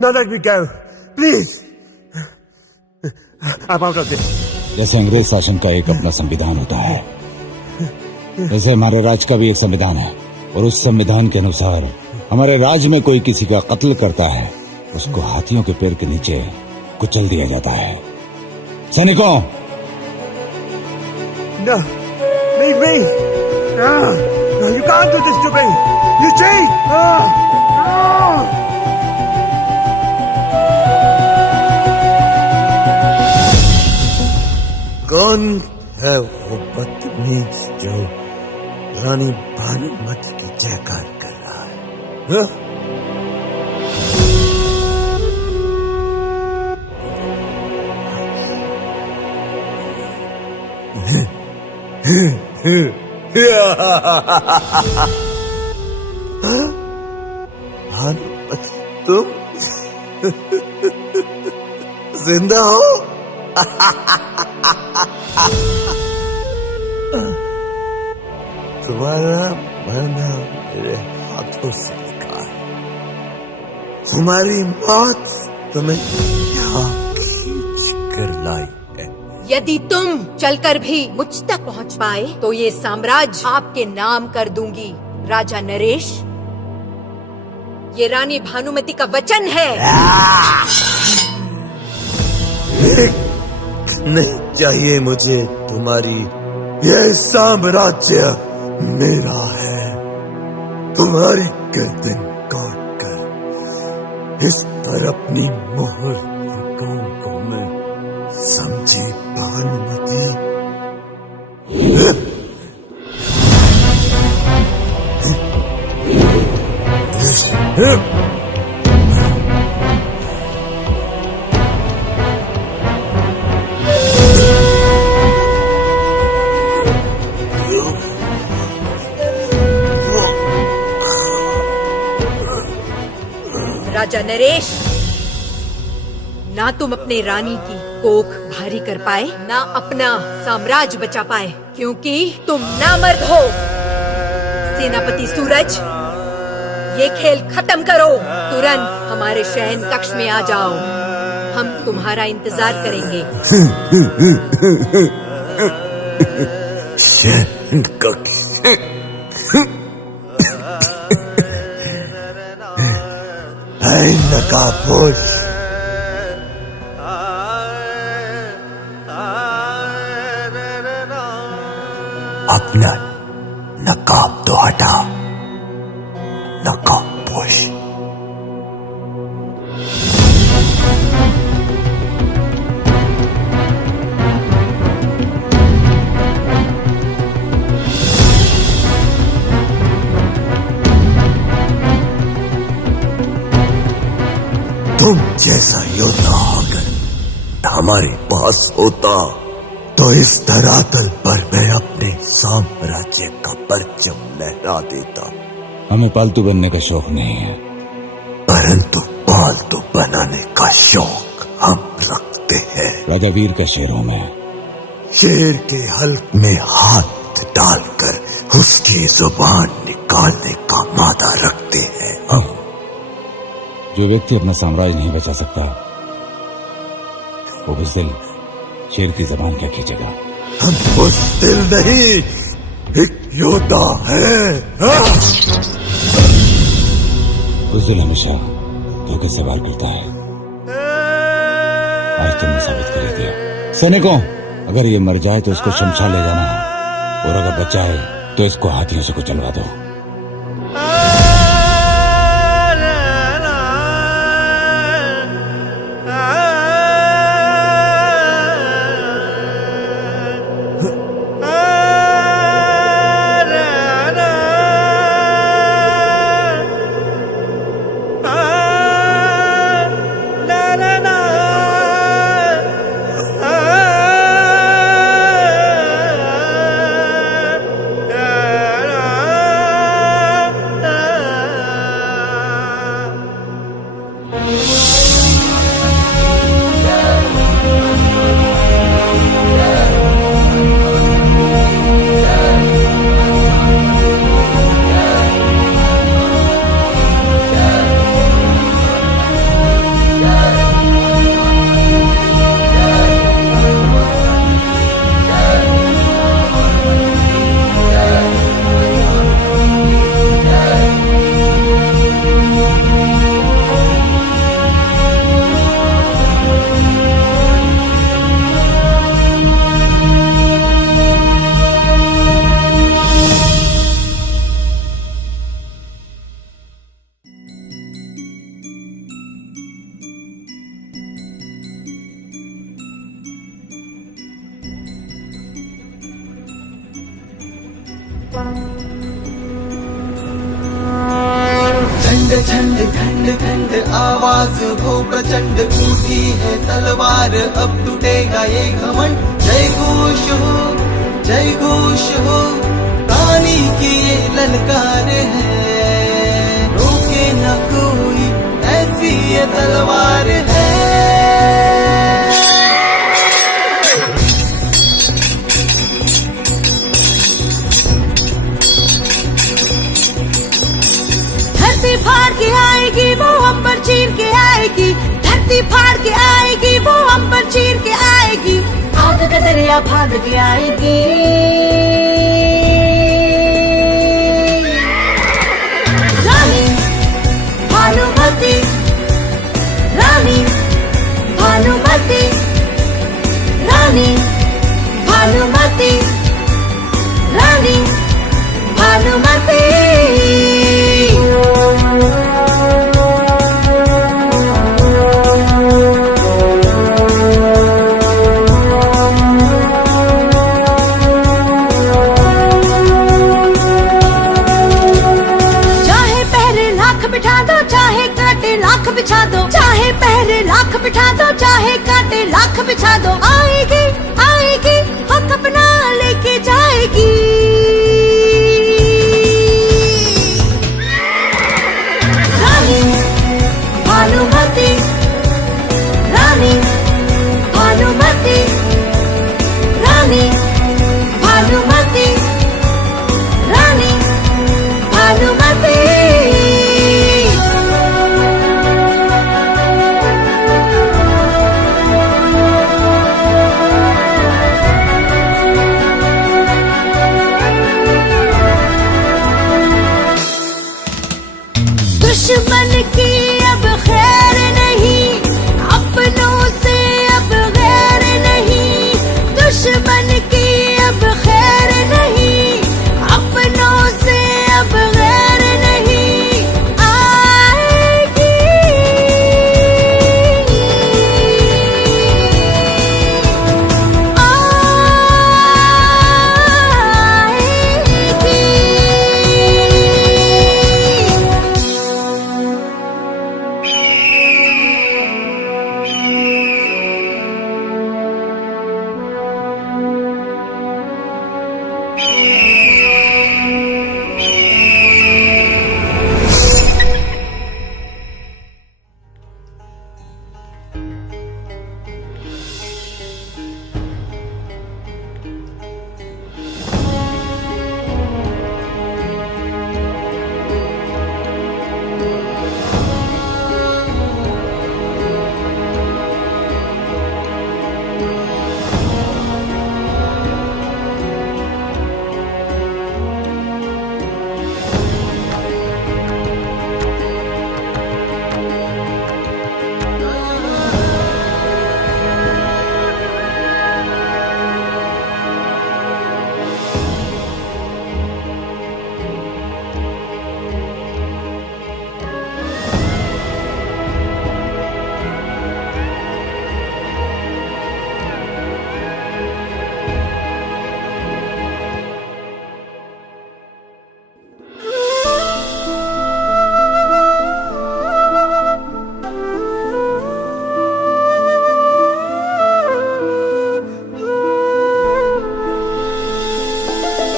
Now let me go, please. I'm out of this. जैसे अंग्रेज शासन का एक अपना संविधान होता है, वैसे हमारे राज्य का भी एक संविधान है, और उस संविधान के अनुसार हमारे राज्य में कोई किसी का कत्ल करता है, उसको हाथियों के पैर के नीचे कुचल दिया जाता है। सैनिकों! No, leave me. No, you can't do this to me. You cheat. कौन है वो बदतमीज जो रानी भानुमति की जयकार कर रहा है? भानुमति तुम जिंदा हो? तुम्हारा मरना मेरे हाथों से लिखा है। तुम्हारी मौत तुम्हें यहाँ खींच कर लाई है। यदि तुम चलकर भी मुझ तक पहुंच पाए तो ये साम्राज्य आपके नाम कर दूंगी राजा नरेश। ये रानी भानुमति का वचन है। नहीं चाहिए मुझे तुम्हारी, यह साम्राज्य मेरा है। तुम्हारी गर्दन काट कर इस पर अपनी मोहर लगाऊंगा मैं, समझी भानुमति? राजा नरेश, ना तुम अपने रानी की कोख भारी कर पाए, ना अपना साम्राज्य बचा पाए, क्योंकि तुम नामर्द हो। सेनापति सूरज, ये खेल खत्म करो। तुरंत हमारे शयन कक्ष में आ जाओ, हम तुम्हारा इंतजार करेंगे। शयन कक्ष? नकाबपोश, अपना नकाब तो हटा, नकाबपोश। तुम जैसा योद्धा अगर हमारे पास होता तो इस धरातल पर मैं अपने साम्राज्य का परचम लहरा देता। हमें पालतू बनने का शौक नहीं है, परंतु पालतू बनाने का शौक हम रखते हैं। राजा वीर का शेर हूं मैं। शेर के हल्क में हाथ डालकर उसकी जुबान निकालने का मादा रखते हैं हम। जो व्यक्ति अपना साम्राज्य नहीं बचा सकता वो बुज़दिल शेर की जबान क्या खींचेगा? हम बुज़दिल नहीं, एक योद्धा है। बुज़दिल हमेशा धोखे से वार करता है। आज तुमने साबित कर ही दिया। सैनिकों, अगर ये मर जाए तो इसको शमशान ले जाना है, और अगर बच जाए तो इसको हाथियों से कुचलवा दो। झंड झंड खंड खंड आवाज हो प्रचंड, उठी है तलवार अब टूटेगा ये घमंड। जय घोष हो जय घोष हो, रानी की ये ललकार है, रोके न कोई ऐसी ये तलवार है। धरती फाड़ के आएगी वो अंबर चीर के आएगी, धरती फाड़ के आएगी वो अंबर चीर के आएगी, आग का दरिया फाड़ के आएगी। रानी भानुमति, रानी भानुमति, रानी भानुमति, रानी भानुमति। बिछा दो, चाहे पहरे लाख बिठा दो, चाहे कांटे लाख बिछा दो, आएगी आएगी हक अपना लेके जाएगी। रानी भानुमति, रानी भानुमति, रानी भानुमति, रानी भानुमति। दुश्मन की अब खैर नहीं, अपनों से अब गैर नहीं, दुश्मन की अब खैर नहीं, अपनों से अब गैर नहीं, आएगी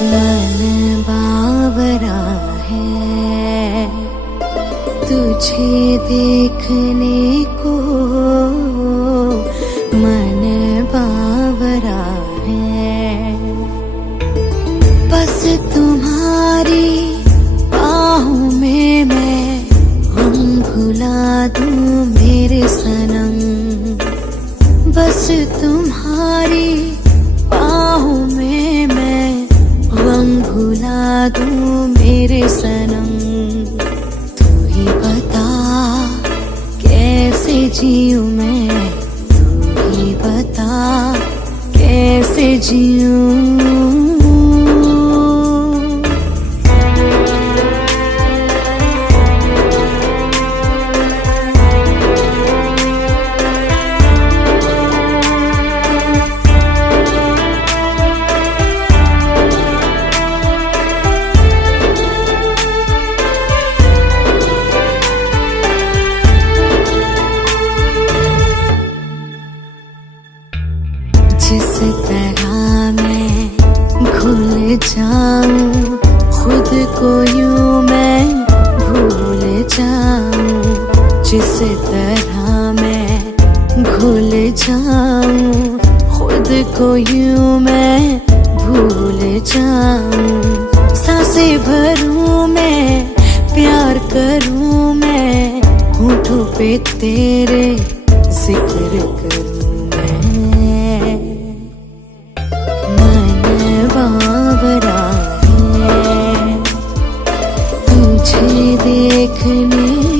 मन बावरा है तुझे देखने को, मन बावरा है बस तुम्हारी बाहों में मैं गम भुला दूं मेरे सनम, बस तुम्हारी बाहों में मैं गम भुला दूं मेरे सनम। तू ही बता कैसे जीऊं मैं, तू ही बता कैसे जीऊं। जिस तरह मैं जिस तरह मैं भूल जाऊं खुद को यूं मैं भूल जाऊं। सांसें भरूं मैं प्यार करूं मैं होठों पे तेरे जिक्र करूं मैं। मन बावरा है तुझे देखने